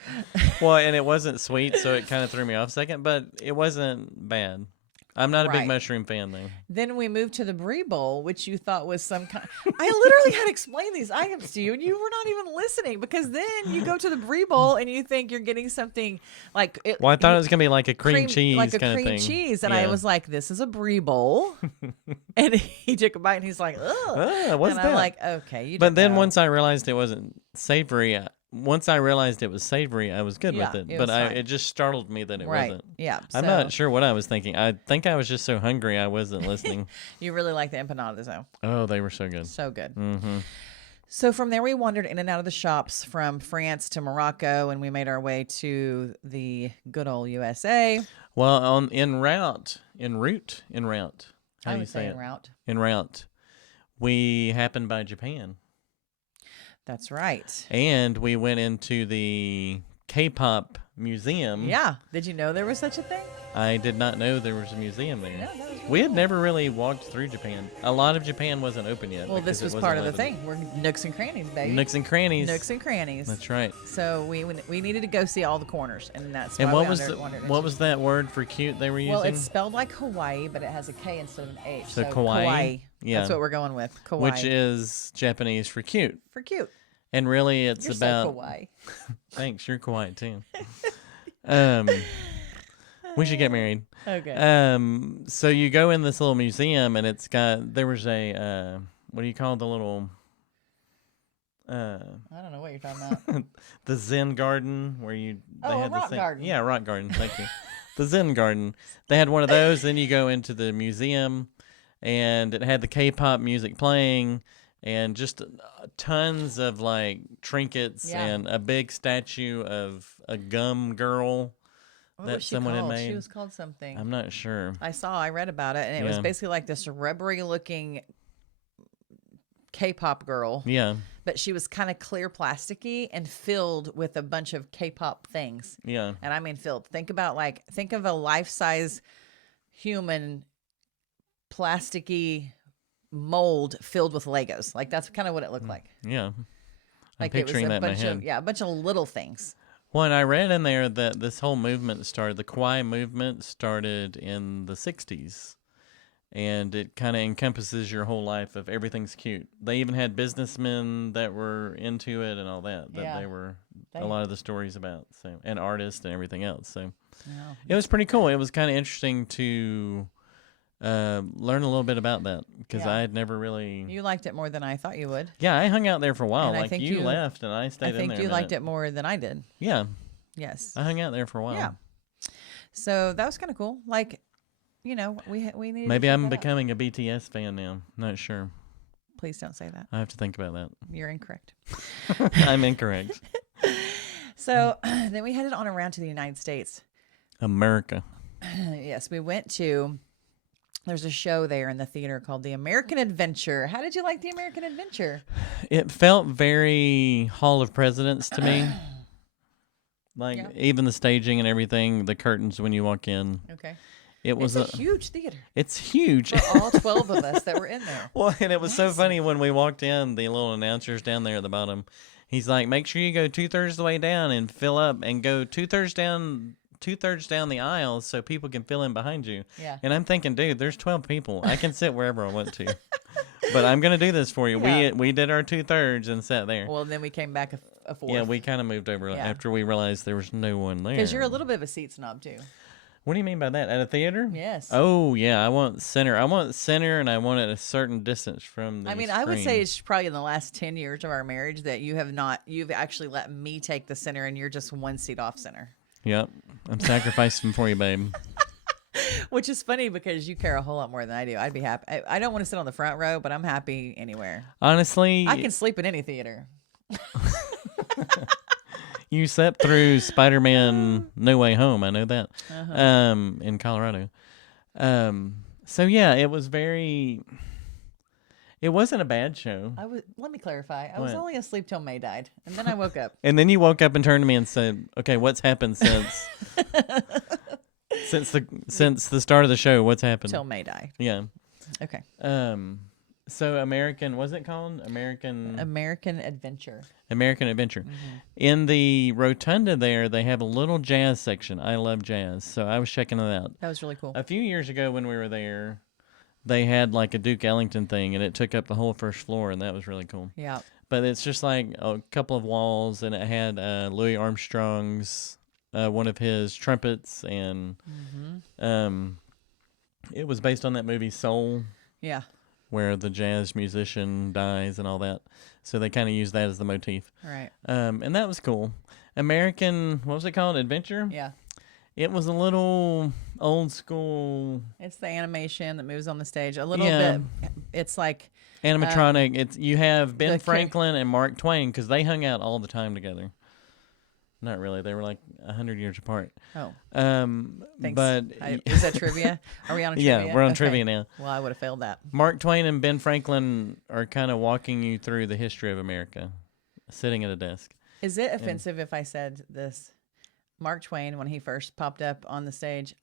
Well, and it wasn't sweet, so it kind of threw me off a second, but it wasn't bad. I'm not a big mushroom fan, though. Then we moved to the Brie Bowl, which you thought was some kind. I literally had to explain these items to you, and you were not even listening, because then you go to the Brie Bowl and you think you're getting something like. Well, I thought it was gonna be like a cream cheese, like a kind cream of thing. cheese, and I was like, "This is a Brie Bowl," and he took a bite and he's like, "Ugh." What's that? I'm like, "Okay." But then once I realized it wasn't savory. Once I realized it was savory, I was good with it. But it just startled me that it wasn't. Yeah. I'm not sure what I was thinking. I think I was just so hungry I wasn't listening. You really like the empanadas, though. Oh, they were so good. So good. Mm-hmm. So from there, we wandered in and out of the shops from France to Morocco, and we made our way to the good old USA. Well, en route. How do you say it? En route. En route. we happened by Japan. That's right. And we went into the K-pop museum. Yeah. Did you know there was such a thing? I did not know there was a museum there. No, that was really We had cool. never really walked through Japan. A lot of Japan wasn't open yet. Well, because this was it wasn't part of the open. thing. We're nooks and crannies, baby. Nooks and crannies. Nooks and crannies. That's right. So we needed to go see all the corners, and that's And why what we was wandered what into- was that word for cute they were using? Well, it's spelled like Hawaii, but it has a K instead of an H. So kawaii? Kawaii. Yeah. That's what we're going with. Kawaii. Which is Japanese for cute. for cute. And really it's You're about so kawaii. Thanks, you're quiet too. We should get married. Okay. So you go in this little museum and there was a what do you call the little I don't know what you're talking about. the Zen Garden where they Oh, a had rock garden. Yeah, rock garden. Thank you. The Zen Garden. They had one of those. Then you go into the museum, and it had the K-pop music playing, and just tons of like trinkets Yeah. and a big statue of a gum girl What that was she someone called? had made. She was called something. I'm not sure. I read about it, and it was Yeah. basically like this rubbery looking K-pop girl, Yeah, but she was kind of clear plasticky and filled with a bunch of K-pop things. yeah, And I mean filled. Think of a life-size human plasticky mold filled with Legos. Like that's kind of what it looked like. yeah. I'm Like it was picturing a that in my bunch head. of a bunch of little things. Well, and I read in there that this whole movement the kawaii movement started in the 60s. And it kind of encompasses your whole life of everything's cute. They even had businessmen that were into it and all that Yeah. they were They- a lot of the stories about. So, and artists and everything else. So Yeah. it was pretty cool. It was kind of interesting to learn a little bit about that because Yeah. I had never really. You liked it more than I thought you would. Yeah, I hung out there for a while. And I Like think you you- left and I stayed I think in there. you liked it more than I did. Yeah, Yes. I hung out there for a while. Yeah. So that was kind of cool. Like, we need. Maybe I'm becoming a BTS fan now. Not sure. Please don't say that. I have to think about that. You're incorrect. I'm incorrect. So then we headed on around to the United States. America. Yes, we went to. There's a show there in the theater called The American Adventure. How did you like The American Adventure? It felt very Hall of Presidents to me. Like Yeah. even the staging and everything, the curtains when you walk in. Okay. It was It's a huge theater It's huge. for all 12 of us that were in there. Well, and it was so Massive. funny when we walked in, the little announcer's down there at the bottom. He's like, make sure you go 2/3 the way down and fill up and go 2/3 down the aisle so people can fill in behind you. Yeah. And I'm thinking, dude, there's 12 people. I can sit wherever I want to. But I'm going to do this for you. Yeah. We did our 2/3 and sat there. Well, then we came back a fourth. Yeah, we kind of moved over Yeah. after we realized there was no one there. Because you're a little bit of a seat snob, too. What do you mean by that? At a theater? Yes. Oh, yeah. I want center. I want center, and I want it a certain distance from the I mean, I would say screen. it's probably in the last 10 years of our marriage that you've actually let me take the center and you're just one seat off center. Yep. I'm sacrificing for you, babe. Which is funny because you care a whole lot more than I do. I'd be happy. I don't want to sit on the front row, but I'm happy anywhere. Honestly, I can sleep in any theater. you slept through Spider-Man No Way Home. I know that. Uh-huh. In Colorado. So, yeah, it was it wasn't a bad show. Let me clarify. I was What? only asleep till May died, and then I woke up. And then you woke up and turned to me and said, okay, what's happened since the start of the show? What's happened? Till May died. Yeah. Okay. So American, what's it called? American Adventure. Adventure. Mm-hmm. In the rotunda there, they have a little jazz section. I love jazz, so I was checking it out. That was really cool. A few years ago when we were there, they had like a Duke Ellington thing, and it took up the whole first floor, and that was really cool. Yeah. But it's just like a couple of walls, and it had Louis Armstrong's one of his trumpets, and it was based on that movie Soul, Yeah. where the jazz musician dies and all that. So they kind of used that as the motif. All right. And that was cool. American, what was it called? Adventure? Yeah. It was a little old school It's the animation that moves on the stage a little Yeah. bit. It's like animatronic. You have Ben the Franklin and Mark Twain because they hung out all the time together. Not really. They were like 100 years apart. Oh, thanks. But Is that trivia? Are we on a trivia? yeah, we're on Okay. trivia now. Well, I would have failed that. Mark Twain and Ben Franklin are kind of walking you through the history of America, sitting at a desk. Is it offensive if I said this? Mark Twain, when he first popped up on the stage,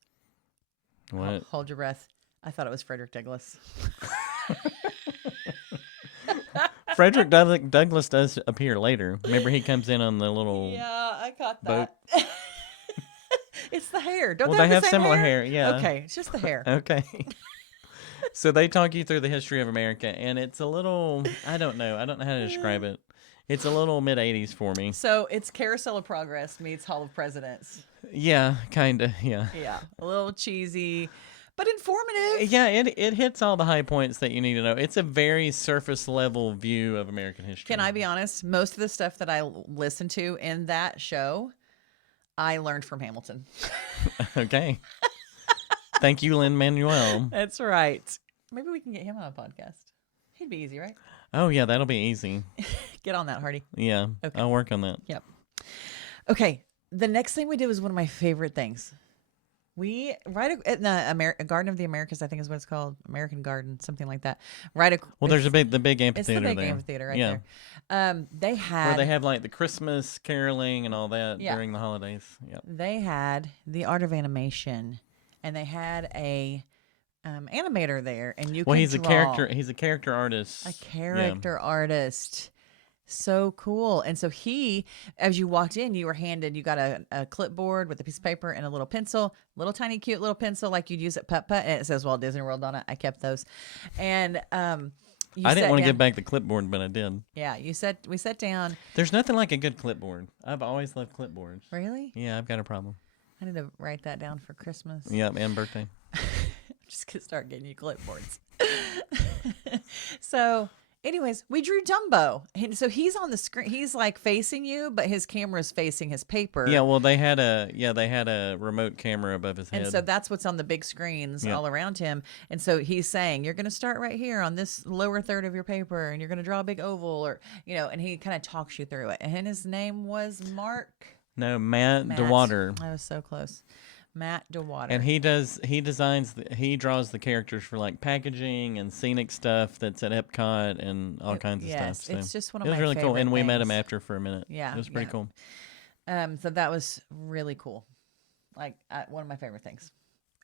What? hold your breath. I thought it was Frederick Douglass. Frederick Douglass does appear later. Remember, he comes in on the little. Yeah, I caught boat. that. It's the hair. Don't Well, they they have have the same similar hair? hair. Yeah. Okay, it's just the hair. Okay. So they talk you through the history of America, and it's a little. I don't know how to describe it. It's a little mid '80s for me. So it's Carousel of Progress meets Hall of Presidents. Yeah, kind of. Yeah. Yeah, a little cheesy, but informative. Yeah, it hits all the high points that you need to know. It's a very surface level view of American history. Can I be honest? Most of the stuff that I listened to in that show, I learned from Hamilton. Okay. Thank you, Lin-Manuel. That's right. Maybe we can get him on a podcast. He'd be easy, right? Oh yeah, that'll be easy. Get on that, Hardy. Yeah, Okay. I'll work on that. Yep. Okay. The next thing we did was one of my favorite things. We right at the Garden of the Americas, I think is what it's called, American Garden, something like that. Well, there's the big It's the amphitheater big there. amphitheater right Yeah. there. They had Where they have like the Christmas caroling and all that Yeah. during the holidays. Yep. they had the art of animation, and they had a animator there, and you Well, could he's a draw character. He's a character artist. a character artist. So cool. And so as you walked in, you got a clipboard with a piece of paper and a little pencil, little tiny cute little pencil like you'd use at Putt Putt, and it says Walt Disney World on it. I kept those. And I didn't want to give back the clipboard, but I did. Yeah, we sat down. There's nothing like a good clipboard. I've always loved clipboards. Really? Yeah, I've got a problem. I need to write that down for Christmas. Yep, and birthday. I'm just gonna start getting you clipboards. So anyways, we drew Dumbo. And so he's on the screen. He's like facing you, but his camera's facing his paper. Yeah, well, they had a remote camera above his head. And so that's what's on the big screens Yeah. all around him. And so he's saying, you're going to start right here on this lower third of your paper, and you're going to draw a big oval, or, and he kind of talks you through it. And his name was Matt DeWater. I was so close. Matt DeWater. And he draws the characters for like packaging and scenic stuff that's at Epcot and all kinds of yes, stuff. So it's just one of it was my really cool. favorite And we met him things. after for a minute. Yeah, it was pretty yeah. cool. So that was really cool. Like one of my favorite things.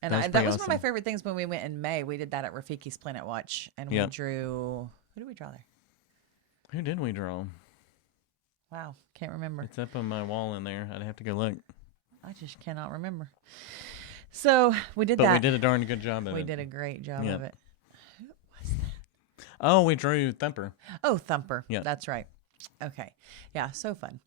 And That was that pretty was one of my awesome. favorite things when we went in May. We did that at Rafiki's Planet Watch, and we Yep. drew. Who did we draw there? Who did we draw? Wow, can't remember. It's up on my wall in there. I'd have to go look. I just cannot remember. So we did But that. we did a darn good job of it. We did a great job Yep. of it. Who was that? Oh, we drew Thumper. Oh, Thumper. Yeah. That's right. Okay. Yeah, so fun.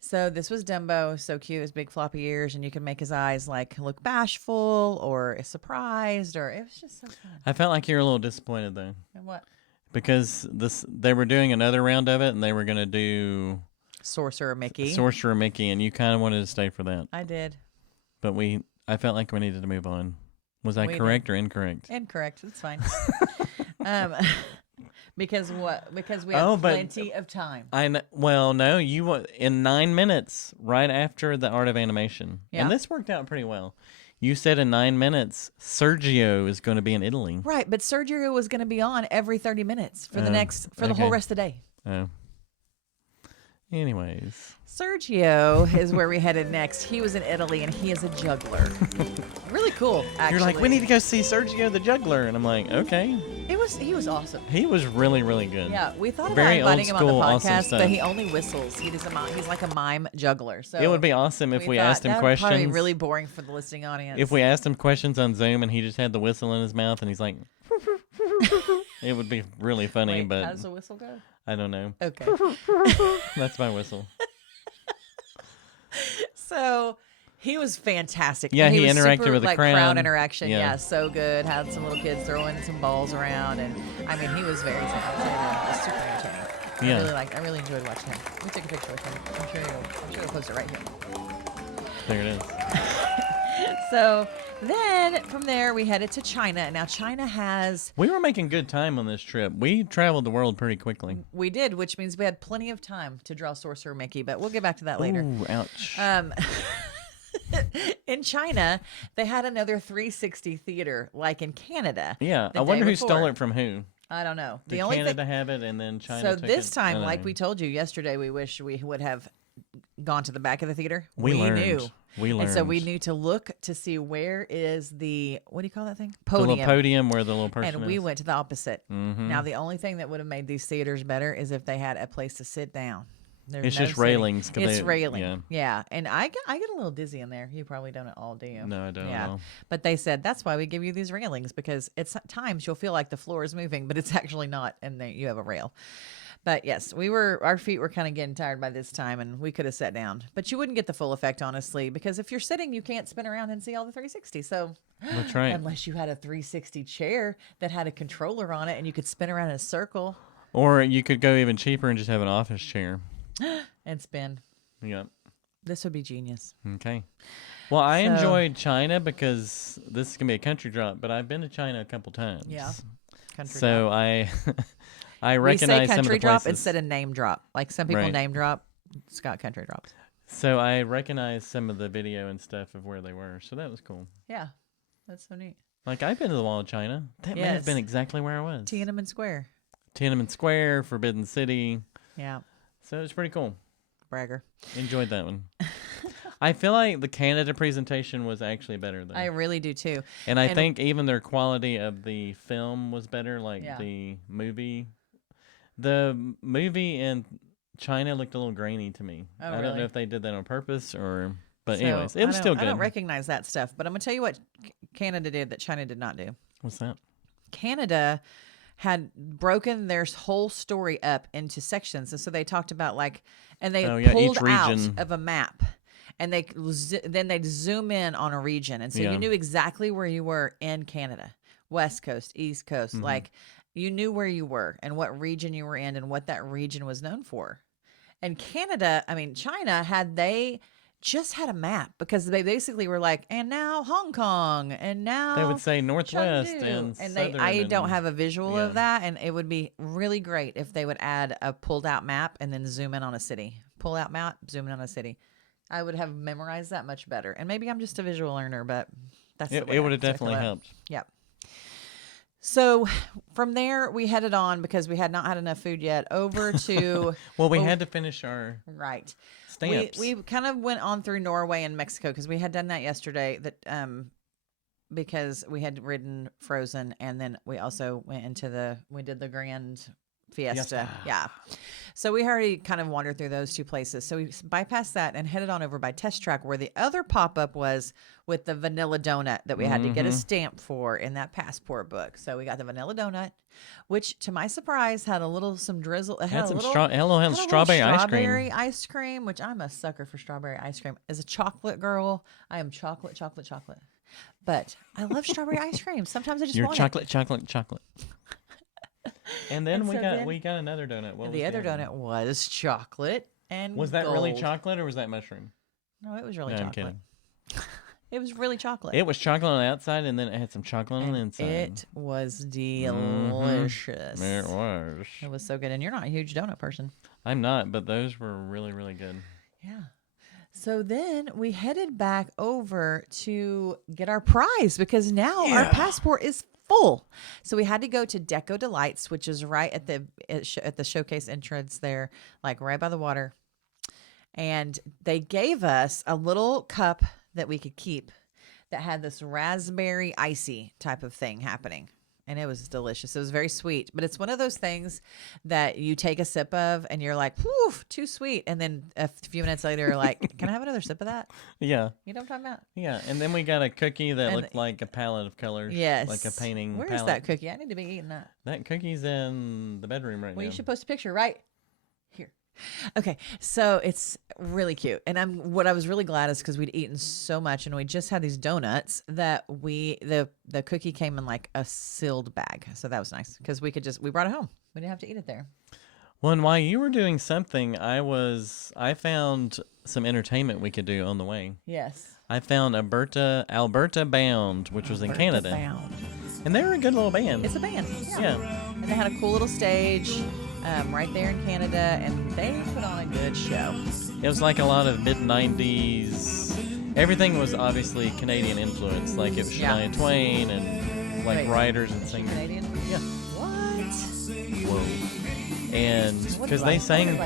So this was Dumbo, so cute, his big floppy ears, and you can make his eyes like look bashful or surprised, or it was just so fun. I felt like you were a little disappointed though, And what? because they were doing another round of it, and they were going to do Sorcerer Mickey. Sorcerer Mickey, and you kind of wanted to stay for that. I did. But I felt like we needed to move on. Was I We correct or incorrect? Incorrect. It's fine. Because what? Because we have Oh, but- plenty of time. Well, no, in 9 minutes, right after the art of animation. Yeah. And this worked out pretty well. You said in 9 minutes, Sergio is going to be in Italy. Right, but Sergio was going to be on every 30 minutes for the okay. whole rest of the day. Oh. Anyways. Sergio is where we headed next. He was in Italy, and he is a juggler. Really cool, actually. You're like, we need to go see Sergio the Juggler. And I'm like, okay. He was awesome. He was really, really good. Yeah, we thought about Very inviting him on the old school, awesome podcast, stuff. but he only whistles. He's like a mime juggler. So It would be awesome if we thought asked him that would probably questions. be really boring for the listening audience. If we asked him questions on Zoom and he just had the whistle in his mouth and he's like, it would be really funny, Wait, but how does the whistle go? I don't know. Okay. That's my whistle. So he was fantastic. Yeah, And he was interacted super, with the like, crowd. interaction. Yeah. Yeah, so good. Had some little kids throwing some balls around, and I mean, he was very talented and was super entertaining. Yeah. I really enjoyed watching him. We took a picture with him. I'm sure you'll post it right here. There it is. So then from there, we headed to China. Now, China has. We were making good time on this trip. We traveled the world pretty quickly. We did, which means we had plenty of time to draw Sorcerer Mickey, but we'll get back to that later. Ooh, ouch. In China, they had another 360 theater like in Canada. Yeah, the I wonder day who stole before. it from who. I don't know. Did The only Canada thing. have it and then China So took this it? I time, don't like know. we told you yesterday, we wish we would have gone to the back of the theater. We learned. Knew. We learned. And so we knew to look to see where is the, what do you call that thing? The little podium where the little person And is. we went to the opposite. Mhm. Now, the only thing that would have made these theaters better is if they had a place to sit down. There's It's no just sitting. railings, 'cause It's they- railing. yeah. Yeah. And I get a little dizzy in there. You probably don't at all, do you? No, I don't Yeah. at all. But they said that's why we give you these railings, because it's at times you'll feel like the floor is moving, but it's actually not, and you have a rail. But yes, our feet were kind of getting tired by this time, and we could have sat down. But you wouldn't get the full effect, honestly, because if you're sitting, you can't spin around and see all the 360. So That's right. unless you had a 360 chair that had a controller on it and you could spin around in a circle Or you could go even cheaper and just have an office chair. and spin, Yep. this would be genius. Okay. Well, I So- enjoyed China because this is gonna be a country drop, but I've been to China a couple times. Yeah. Country So drop. I We say recognize some of country the drop places. instead of name drop. Like some people Right. name drop. Scott country drops. So I recognize some of the video and stuff of where they were. So that was cool. Yeah. That's so neat. Like I've been to the Wall of China. That may have Yes. been exactly where I was. Tiananmen Square. Tiananmen Square, Forbidden City. Yeah. So it was pretty cool. Bragger. Enjoyed that one. I feel like the Canada presentation was actually better though. I really do too. And I and- think even their quality of the film was better, like Yeah. the movie. The movie in China looked a little grainy to me. Oh, I don't really? know if they did that on purpose or, but So, anyways, it was still good. I don't recognize that stuff, but I'm going to tell you what Canada did that China did not do. What's that? Canada had broken their whole story up into sections. And so they talked about and they Oh, yeah, pulled each out region. of a map. And then they'd zoom in on a region. And so Yeah. you knew exactly where you were in Canada. West Coast, East Coast. Mm-hmm. Like you knew where you were and what region you were in and what that region was known for. And China they just had a map because they basically were like, and now Hong Kong, and now They would say Northwest Chengdu. and I Southern don't and- have a visual yeah. of that, and it would be really great if they would add a pulled out map and then zoom in on a city. Pull out map, zoom in on a city. I would have memorized that much better. And maybe I'm just a visual learner, but that's the way It I would have feel definitely about it. helped. Yep. So from there, we headed on because we had not had enough food yet over to Well, we had to finish our right. stamps. We kind of went on through Norway and Mexico because we had done that yesterday. Because we had ridden Frozen, and then we also went into we did the Grand Fiesta. Yeah. So we already kind of wandered through those two places. So we bypassed that and headed on over by Test Track, where the other pop-up was with the vanilla donut that we had to get a stamp for in that passport book. So we got the vanilla donut, which to my surprise had some drizzle. It had had a some little, had little strawberry ice cream. strawberry ice cream, which I'm a sucker for strawberry ice cream. As a chocolate girl, I am chocolate. But I love strawberry ice cream. Sometimes I just You're want chocolate. And then And we so got then- we got another donut. What it. was The other one? donut was chocolate and Was that really gold. chocolate or was that mushroom? No, it was really No, I'm chocolate. kidding. It was really chocolate. It was chocolate on the outside and then it had some chocolate on the inside. It was delicious. It was. It was so good. And you're not a huge donut person. I'm not, but those were really, really good. Yeah. So then we headed back over to get our prize because now our passport is full. So we had to go to Deco Delights, which is right at the showcase entrance there, like right by the water. And they gave us a little cup that we could keep that had this raspberry icy type of thing happening. And it was delicious. It was very sweet. But it's one of those things that you take a sip of and you're like, whew, too sweet. And then a few minutes later, you're like, can I have another sip of that? Yeah. You know what I'm talking about? Yeah. And then we got a cookie that And- looked like a palette of colors. Yes. Like a painting Where is palette. that cookie? I need to be eating that. That cookie's in the bedroom right Well, now. you should post a picture right here. Okay, so it's really cute, and what I was really glad is because we'd eaten so much, and we just had these donuts that the cookie came in like a sealed bag, so that was nice because we brought it home. We didn't have to eat it there. Well, and while you were doing something, I found some entertainment we could do on the way. Yes. I found Alberta Bound, which was in Canada. Bound. And they were a good little band. It's a band. Yeah. And they had a cool little stage right there in Canada, and they put on a good show. It was like a lot of mid-90s. Everything was obviously Canadian influence. Like it was Shania Twain and like writers and singers. Canadian? Yeah. What? Whoa. And because they sang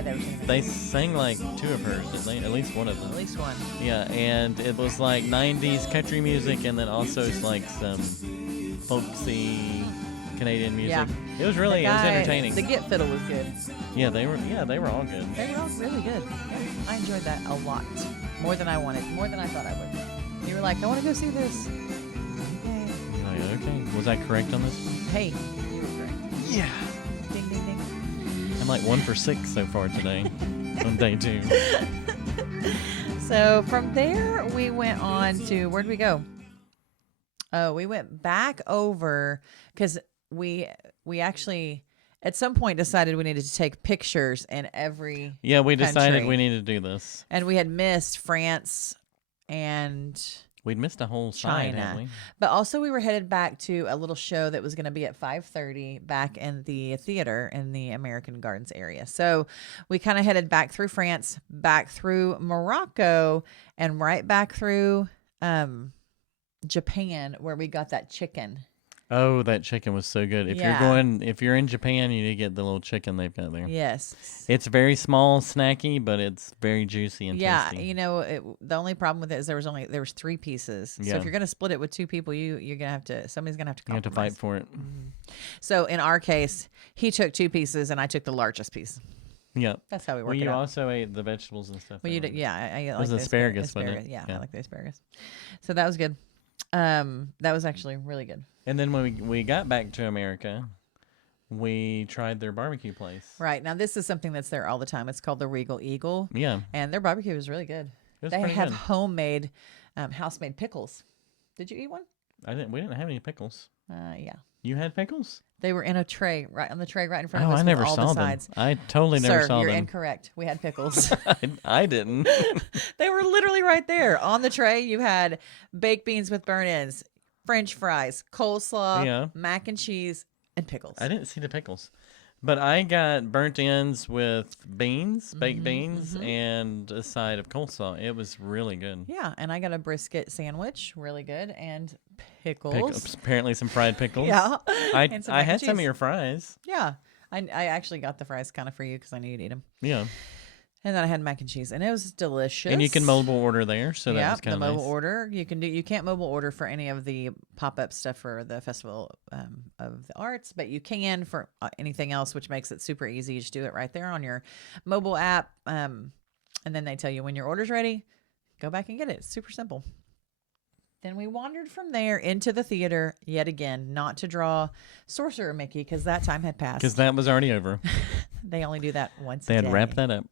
like two of hers, didn't they? At least one of them. At least one. Yeah, and it was like 90s country music, and then also like some folksy Canadian music. Yeah. It was really it was entertaining. The Get Fiddle was good. Yeah, they were all good. They were all really good. Yeah, I enjoyed that a lot. More than I wanted. More than I thought I would. You were like, I want to go see this. Okay. Like, okay. Was I correct on this? Hey, you were correct. Yeah. Ding, ding, ding. I'm like 1 for 6 so far today on day 2. So from there, we went on to, where'd we go? Oh, we went back over because we actually at some point decided we needed to take pictures in every Yeah, we decided country. we needed to do this. And we had missed France and We'd missed a whole side, China. hadn't we? But also we were headed back to a little show that was going to be at 5:30 back in the theater in the American Gardens area. So we kind of headed back through France, back through Morocco, and right back through Japan, where we got that chicken. Oh, that chicken was so good. If you're in Japan, you need to get the little chicken they've got there. Yes. It's very small, snacky, but it's very juicy and tasty. You know, the only problem with it is there was 3 pieces. So Yeah. if you're going to split it with 2 people, you're going to have to, somebody's going to have to You have compromise. to fight for it. So in our case, he took 2 pieces and I took the largest piece. Yep. That's how we work Well, it you out. also ate the vegetables and stuff. Well, though, right? I like was the asparagus, wasn't it? Yeah, Yeah. I like the asparagus. So that was good. That was actually really good. And then when we got back to America, we tried their barbecue place. Right. Now, this is something that's there all the time. It's called the Regal Eagle. Yeah. And their barbecue is really good. It was They pretty have good. homemade, house-made pickles. Did you eat one? We didn't have any pickles. Yeah. You had pickles? They were in a tray, right on the tray right in front Oh, of us I with never all saw the them. sides. I totally never Sir, saw you're them. incorrect. We had pickles. I didn't. They were literally right there on the tray. You had baked beans with burnt ends, French fries, coleslaw, Yeah. mac and cheese, and pickles. I didn't see the pickles. But I got burnt ends with beans, baked beans, and a side of coleslaw. It was really good. Yeah, and I got a brisket sandwich, really good, and pickles. Apparently some fried pickles. Yeah, I and some I mac and had some of cheese. your fries. Yeah, I actually got the fries kind of for you because I knew you'd eat them. Yeah. And then I had mac and cheese, and it was delicious. And you can mobile order there, so that was kind the of mobile nice. order. You can't mobile order for any of the pop-up stuff for the Festival of the Arts, but you can for anything else, which makes it super easy. You just do it right there on your mobile app, and then they tell you when your order's ready. Go back and get it. It's super simple. Then we wandered from there into the theater yet again, not to draw Sorcerer Mickey because that time had passed. Because that was already over. They only do that once They a had day. wrapped that up.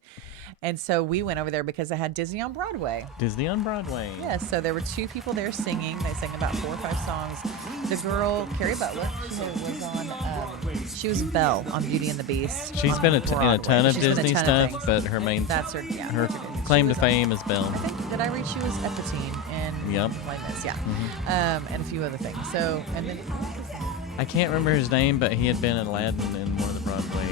And so we went over there because they had Disney on Broadway. Disney on Broadway. Yes, so there were 2 people there singing. They sang about 4 or 5 songs. The girl, Carrie Butler, was on, she was Belle on Beauty and the Beast. She's on been in a Broadway. ton of She's been in a Disney ton of stuff, things. but her main That's her, her that's her claim to She was fame is Belle. I think, did I read she was Epcot in Yep. Les Mis? Yeah. And a few other things. So, and then, I can't remember his name, but he had been in Aladdin in one of the Broadway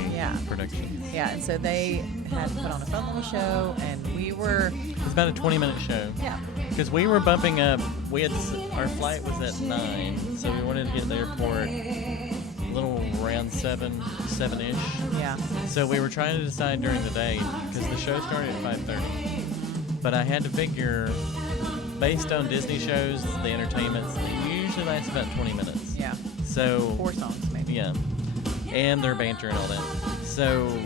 productions. yeah, and so they had put on a fun little show, and we were, It's about a 20-minute show. yeah. Because we were bumping up. Our flight was at 9, so we wanted to get to the airport a little around 7-ish. Yeah. So we were trying to decide during the day because the show started at 5:30. But I had to figure, based on Disney shows, the entertainments, they usually last about 20 minutes. Yeah. So 4 songs, maybe. yeah, and their banter and all that. So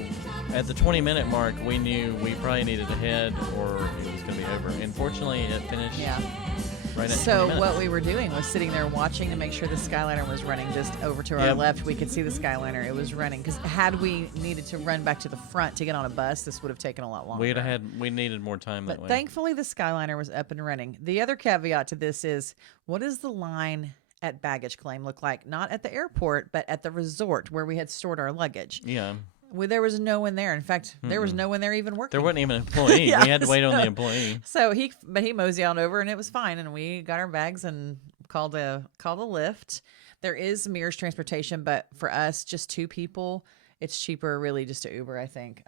at the 20-minute mark, we knew we probably needed to head or it was going to be over. And fortunately, it finished Yeah. right at 20 So minutes. what we were doing was sitting there watching to make sure the Skyliner was running just over to our Yep. left. We could see the Skyliner. It was running because had we needed to run back to the front to get on a bus, this would have taken a lot longer. We needed more time that But way. thankfully, the Skyliner was up and running. The other caveat to this is, what does the line at baggage claim look like? Not at the airport, but at the resort where we had stored our luggage. Yeah. Well, there was no one there. In fact, there was no one there even working. There wasn't even an employee. Yeah, We had to wait on the employee. So he moseyed on over and it was fine. And we got our bags and called a lift. There is Mears transportation, but for us, just 2 people, it's cheaper really just to Uber, I think.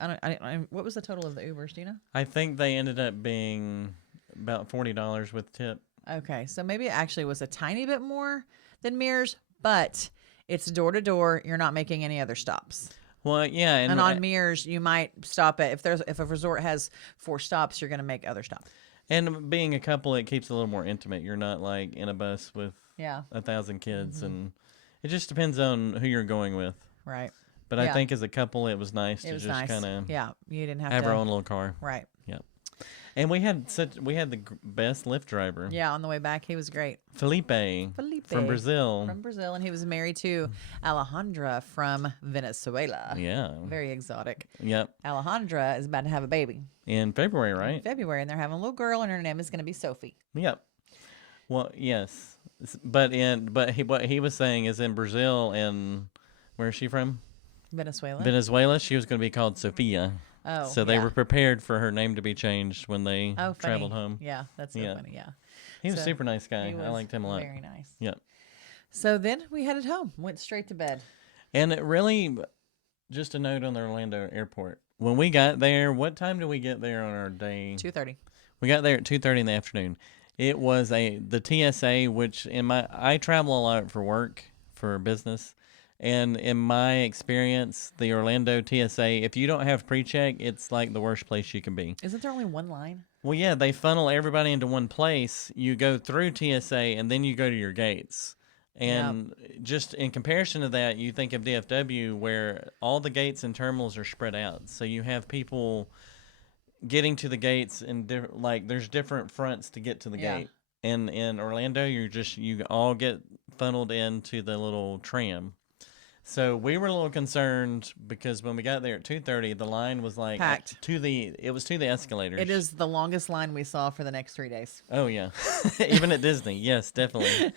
What was the total of the Ubers, do you know? I think they ended up being about $40 with tip. Okay, so maybe it actually was a tiny bit more than Mears, but it's door to door. You're not making any other stops. Well, yeah, And on Mears, you might stop at if a resort has 4 stops, you're going to make other stops. and being a couple, it keeps it a little more intimate. You're not like in a bus with 1,000 kids, and it just depends on who you're going with. Right. But I think as a couple, it was nice to just kind of you didn't have our own little car. Right. Yep. And we had the best Lyft driver. Yeah, on the way back, he was great. Felipe from Brazil. From Brazil, and he was married to Alejandra from Venezuela. Yeah. Very exotic. Yep. Alejandra is about to have a baby. In February, In right? February, and they're having a little girl, and her name is going to be Sophie. Yep. Well, yes, but what he was saying is in Brazil, and where is she from? Venezuela. Venezuela. She was going to be called Sophia. Oh, So they were prepared for her name to be changed when they traveled home. Yeah, that's so funny. Yeah. He was a super nice guy. I liked him a lot. Very nice. Yep. So then we headed home, went straight to bed. And it really, just a note on the Orlando airport. When we got there, what time did we get there on our day? 2:30. We got there at 2:30 in the afternoon. It was the TSA, which I travel a lot for work, for business. And in my experience, the Orlando TSA, if you don't have pre-check, it's like the worst place you can be. Isn't there only one line? Well, yeah, they funnel everybody into one place. You go through TSA, and then you go to your gates. And just in comparison to that, you think of DFW, where all the gates and terminals are spread out. So you have people getting to the gates, and there's different fronts to get to the gate. And in Orlando, you all get funneled into the little tram. So we were a little concerned because when we got there at 2:30, the line was like packed to the escalators. It is the longest line we saw for the next 3 days. Oh yeah, even at Disney, yes, definitely.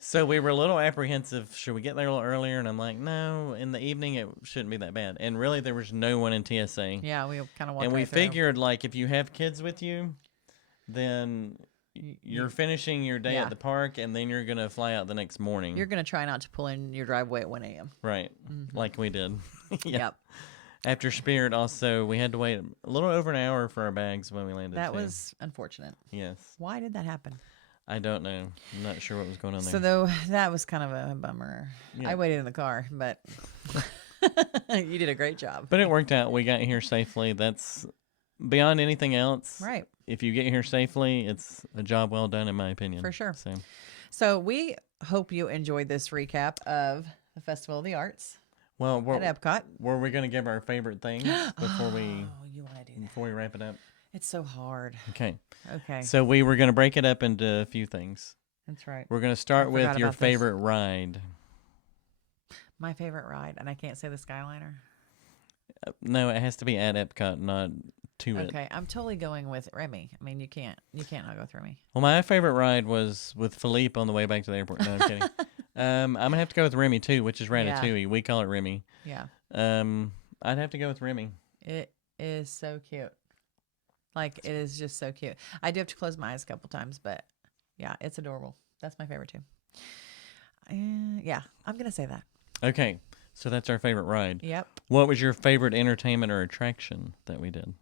So we were a little apprehensive. Should we get there a little earlier? And I'm like, no, in the evening it shouldn't be that bad. And really, there was no one in TSA. Yeah, we kind of walked. And we right through. figured like if you have kids with you, then you're finishing your day at the park, and then you're gonna fly out the next morning. You're gonna try not to pull in your driveway at 1 a.m. Right, like we did. Yep. After Spirit, also, we had to wait a little over an hour for our bags when we landed. That was unfortunate. Yes. Why did that happen? I don't know. I'm not sure what was going on there. So though that was kind of a bummer. Yeah. I waited in the car, but you did a great job. But it worked out. We got here safely. That's beyond anything else. Right. If you get here safely, it's a job well done, in my opinion. For sure. So we hope you enjoyed this recap of the Festival of the Arts well, at Epcot. Were we going to give our favorite things before you want to do that? before we wrap it up? It's so hard. Okay. Okay. So we were going to break it up into a few things. That's right. We're going to start with your about this. favorite ride. My favorite ride, and I can't say the Skyliner. No, it has to be at Epcot, not to it. Okay, I'm totally going with Remy. I mean, you can't not go with Remy. Well, my favorite ride was with Philippe on the way back to the airport. No, I'm kidding. I'm gonna have to go with Remy too, which is Ratatouille. We call it Remy. Yeah. I'd have to go with Remy. It is so cute. Like, it is just so cute. I do have to close my eyes a couple times, but yeah, it's adorable. That's my favorite too. Yeah, I'm gonna say that. Okay, so that's our favorite ride. Yep. What was your favorite entertainment or attraction that we did?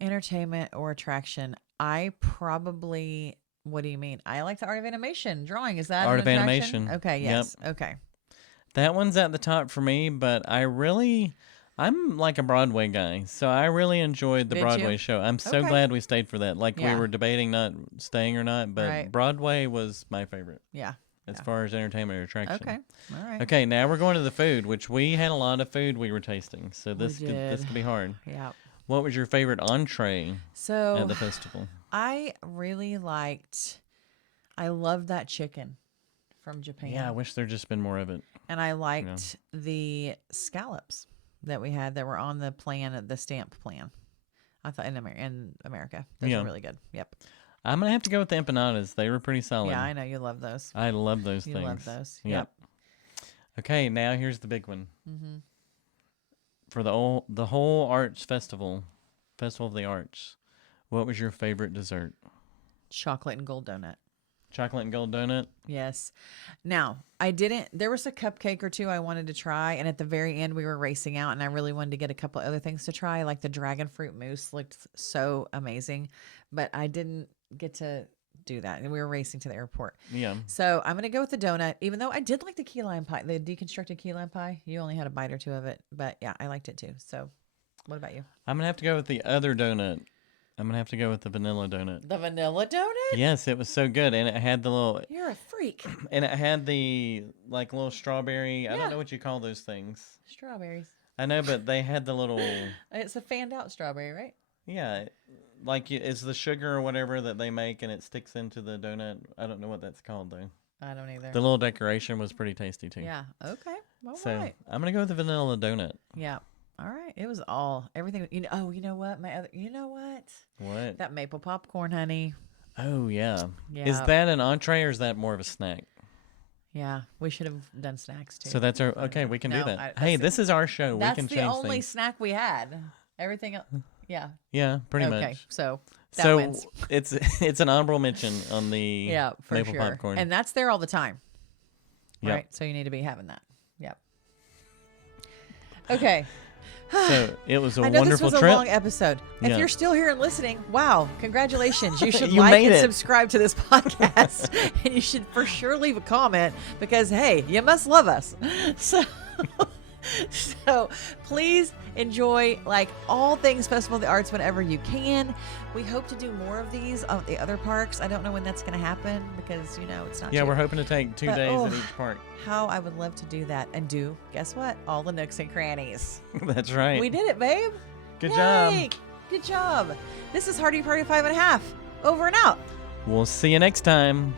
Entertainment or attraction? I probably. What do you mean? I like the Art of Animation drawing. Is that Art an of attraction? Animation. Okay. Yes. Yep. Okay. That one's at the top for me, but I'm like a Broadway guy, so I really enjoyed the Broadway show. I'm so glad we stayed for that. Like we were debating not staying or not, but Broadway was my favorite. Yeah. As far as entertainment or attraction. Okay. All right. Okay, now we're going to the food, which we had a lot of food we were tasting, so this could be hard. Yeah. What was your favorite entree at the festival? I really I loved that chicken from Japan. Yeah, I wish there'd just been more of it. And I liked the scallops that we had that were on the plan, the stamp plan. I thought in America. Those were really good. Yep. I'm going to have to go with the empanadas. They were pretty solid. Yeah, I know. You love those. I love those things. You love those. Yep. Okay, now here's the big one. for the whole arts festival of the arts, what was your favorite dessert? Chocolate and gold donut. Chocolate and gold donut? Yes. Now, there was a cupcake or two I wanted to try. And at the very end, we were racing out and I really wanted to get a couple other things to try. Like the dragon fruit mousse looked so amazing, but I didn't get to do that. And we were racing to the airport. Yeah. So I'm going to go with the donut, even though I did like the key lime pie, the deconstructed key lime pie. You only had a bite or two of it, but yeah, I liked it too. So what about you? I'm going to have to go with the other donut. I'm going to have to go with the vanilla donut. The vanilla donut? Yes, it was so good. And it had the little... You're a freak. And it had the, like, little strawberry... I Yeah. don't know what you call those things. Strawberries. I know, but they had the little... It's a fanned out strawberry, right? Yeah. Like, it's the sugar or whatever that they make, and it sticks into the donut. I don't know what that's called, though. I don't either. The little decoration was pretty tasty, too. Yeah. Okay. All So, right. I'm going to go with the vanilla donut. Yeah. All right. It was everything. You know what? You know what? What? That maple popcorn, honey. Oh, yeah. Yeah. Is that an entree or is that more of a snack? Yeah. We should have done snacks too. So that's our... Okay, we can do No, that. Hey, this is our show. We That's can the change only things. snack we had. Everything else. Yeah. Yeah, pretty Okay. much. So that So wins. it's an honorable mention on the Yeah, for maple sure. popcorn. And that's there all the time. Yep. Right. So you need to be having that. Yep. Okay. So it was a I know wonderful this was trip. a long episode. If Yeah. you're still here and listening, wow, congratulations. You should You like made and it. subscribe to this podcast. And you should for sure leave a comment because, hey, you must love us. So please enjoy like all things Festival of the Arts whenever you can. We hope to do more of these at the other parks. I don't know when that's going to happen because, it's not Yeah, cheap. we're hoping to take 2 But, days oh. at each park. How I would love to do that and do, guess what? All the nooks and crannies. That's right. We did it, babe. Good Yay! job. Good job. This is Hardy Party 5.5. Over and out. We'll see you next time.